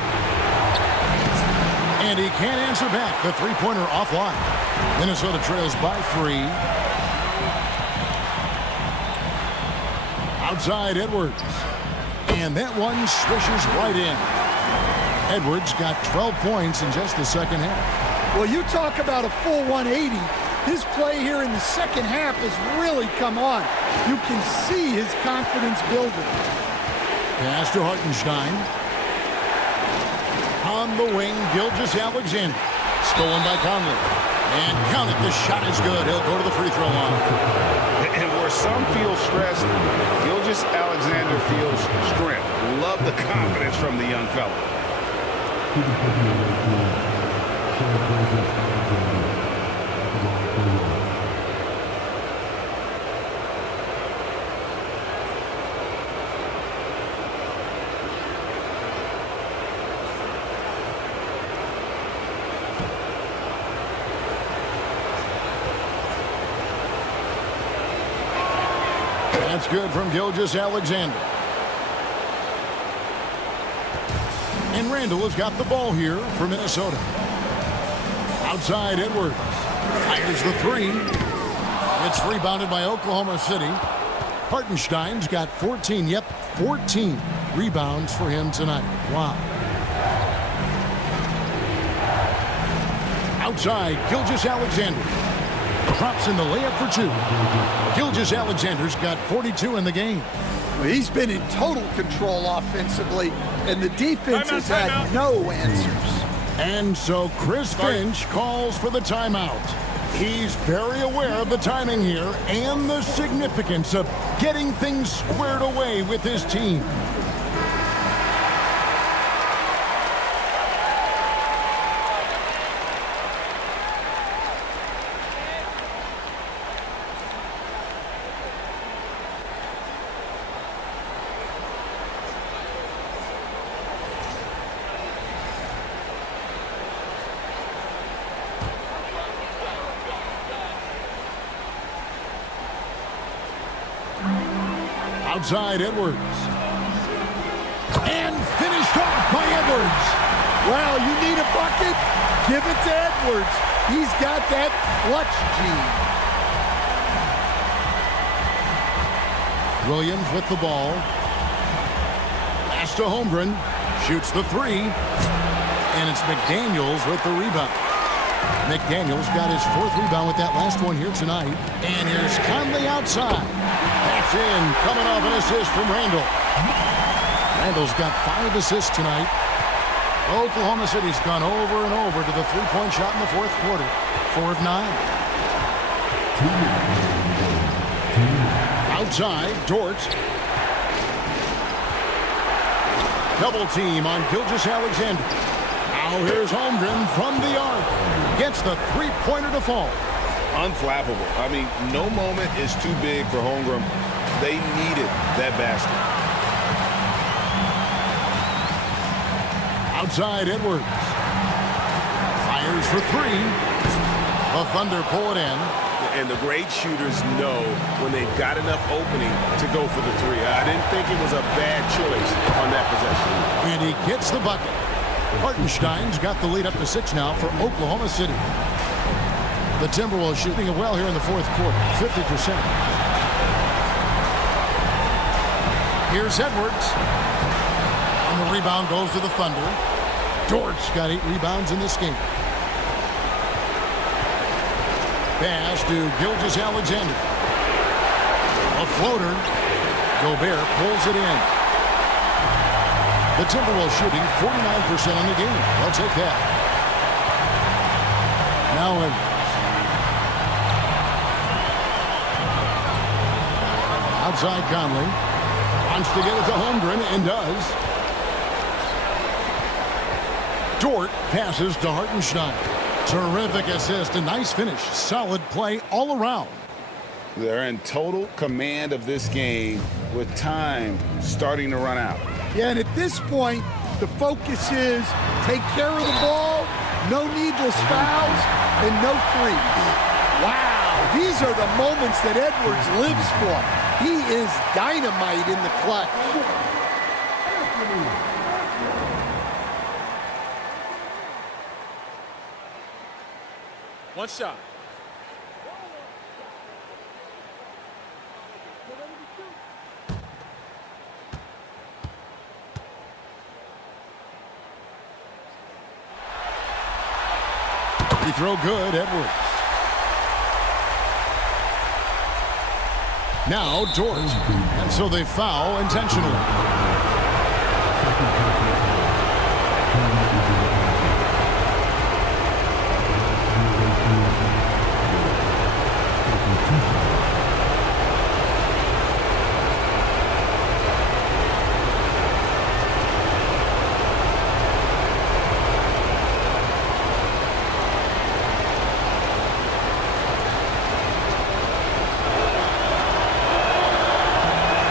And he can't answer back. The three-pointer offline. Minnesota trails by 3. Outside Edwards. And that one swishes right in. Edwards got 12 points in just the second half. Well, you talk about a full 180. His play here in the second half has really come on. You can see his confidence building. Pass to Hartenstein. On the wing, Gilgeous-Alexander. Stolen by Conley. And count it, the shot is good. He'll go to the free throw line. And where some feel stressed, Gilgeous-Alexander feels strength. Love the confidence from the young fella. That's good from Gilgeous-Alexander. And Randall has got the ball here for Minnesota. Outside Edwards. Fires the 3. It's rebounded by Oklahoma City. Hartenstein's got 14. Yep, 14 rebounds for him tonight. Wow. Outside, Gilgeous-Alexander. Drops in the layup for 2. Gilgeous-Alexander's got 42 in the game. Well, he's been in total control offensively, and the defense has had no answers. And so Chris Finch calls for the timeout. He's very aware of the timing here and the significance of getting things squared away with his team. Outside Edwards. And finished off by Edwards. Well, you need a bucket? Give it to Edwards. He's got that clutch gene. Williams with the ball. Pass to Holmgren. Shoots the three. And it's McDaniels with the rebound. McDaniels got his 4th rebound with that last one here tonight. And here's Conley outside. That's in, coming off an assist from Randall. Randall's got 5 assists tonight. Oklahoma City's gone over and over to the three-point shot in the 4th quarter. 4 of 9. Outside, Dort. Double team on Gilgeous-Alexander. Now here's Holmgren from the arc. Gets the three-pointer to fall. Unflappable. I mean, no moment is too big for Holmgren. They needed that basket. Outside Edwards. Fires for 3. The Thunder pull it in. And the great shooters know when they've got enough opening to go for the 3. I didn't think it was a bad choice on that possession. And he gets the bucket. Hartenstein's got the lead up to 6 now for Oklahoma City. The Timberwolves shooting it well here in the 4th quarter, 50%. Here's Edwards. And the rebound goes to the Thunder. Dort's got 8 rebounds in this game. Pass to Gilgeous-Alexander. A floater. Gobert pulls it in. The Timberwolves shooting 49% on the game. They'll take that. Now Edwards. Outside Conley. Wants to get it to Holmgren and does. Dort passes to Hartenstein. Terrific assist, a nice finish. Solid play all around. They're in total command of this game with time starting to run out. Yeah, and at this point, the focus is take care of the ball, no needless fouls, and no threes. Wow, these are the moments that Edwards lives for. He is dynamite in the clutch. One shot. Free throw good, Edwards. Now Dort. And so they foul intentionally.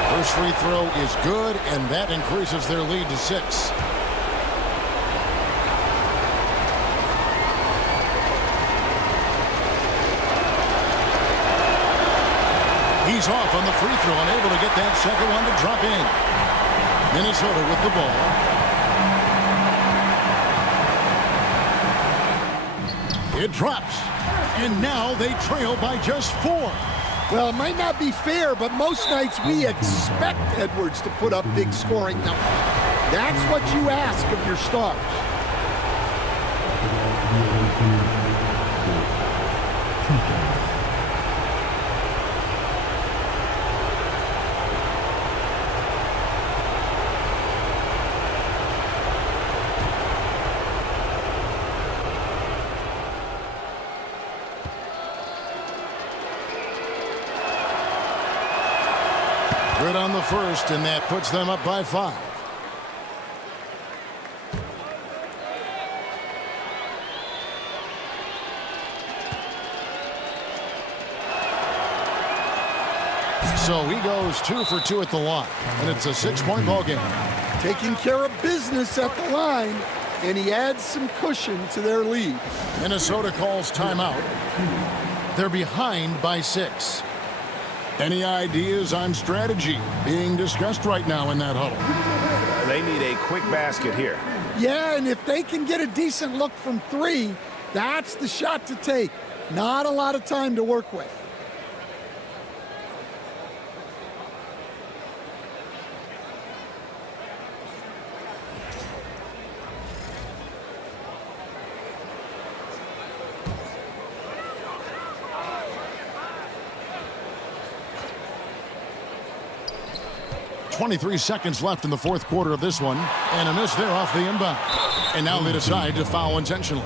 First free throw is good, and that increases their lead to 6. He's off on the free throw, unable to get that second one to drop in. Minnesota with the ball. It drops, and now they trail by just 4. Well, it might not be fair, but most nights we expect Edwards to put up big scoring numbers. That's what you ask of your stars. Good on the first, and that puts them up by 5. So he goes 2 for 2 at the line, and it's a 6-point ball game. Taking care of business at the line, and he adds some cushion to their lead. Minnesota calls timeout. They're behind by 6. Any ideas on strategy being discussed right now in that huddle? They need a quick basket here. Yeah, and if they can get a decent look from 3, that's the shot to take. Not a lot of time to work with. .23 seconds left in the fourth quarter of this one, and a miss there off the inbound. And now they decide to foul intentionally.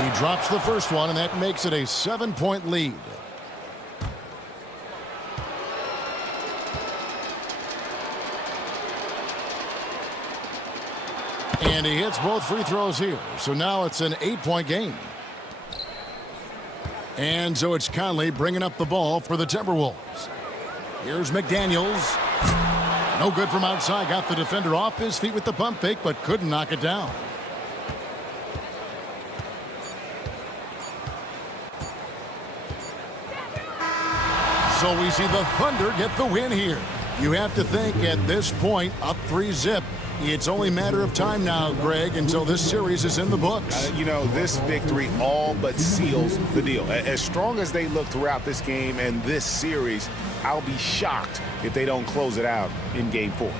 He drops the first one, and that makes it a 7-point lead. And he hits both free throws here. So now it's an 8-point game. And so it's Conley bringing up the ball for the Timberwolves. Here's McDaniels. No good from outside. Got the defender off his feet with the pump fake, but couldn't knock it down. So we see the Thunder get the win here. You have to think at this point, up 3-zip. It's only a matter of time now, Greg, until this series is in the books. You know, this victory all but seals the deal. As strong as they look throughout this game and this series, I'll be shocked if they don't close it out in Game 4.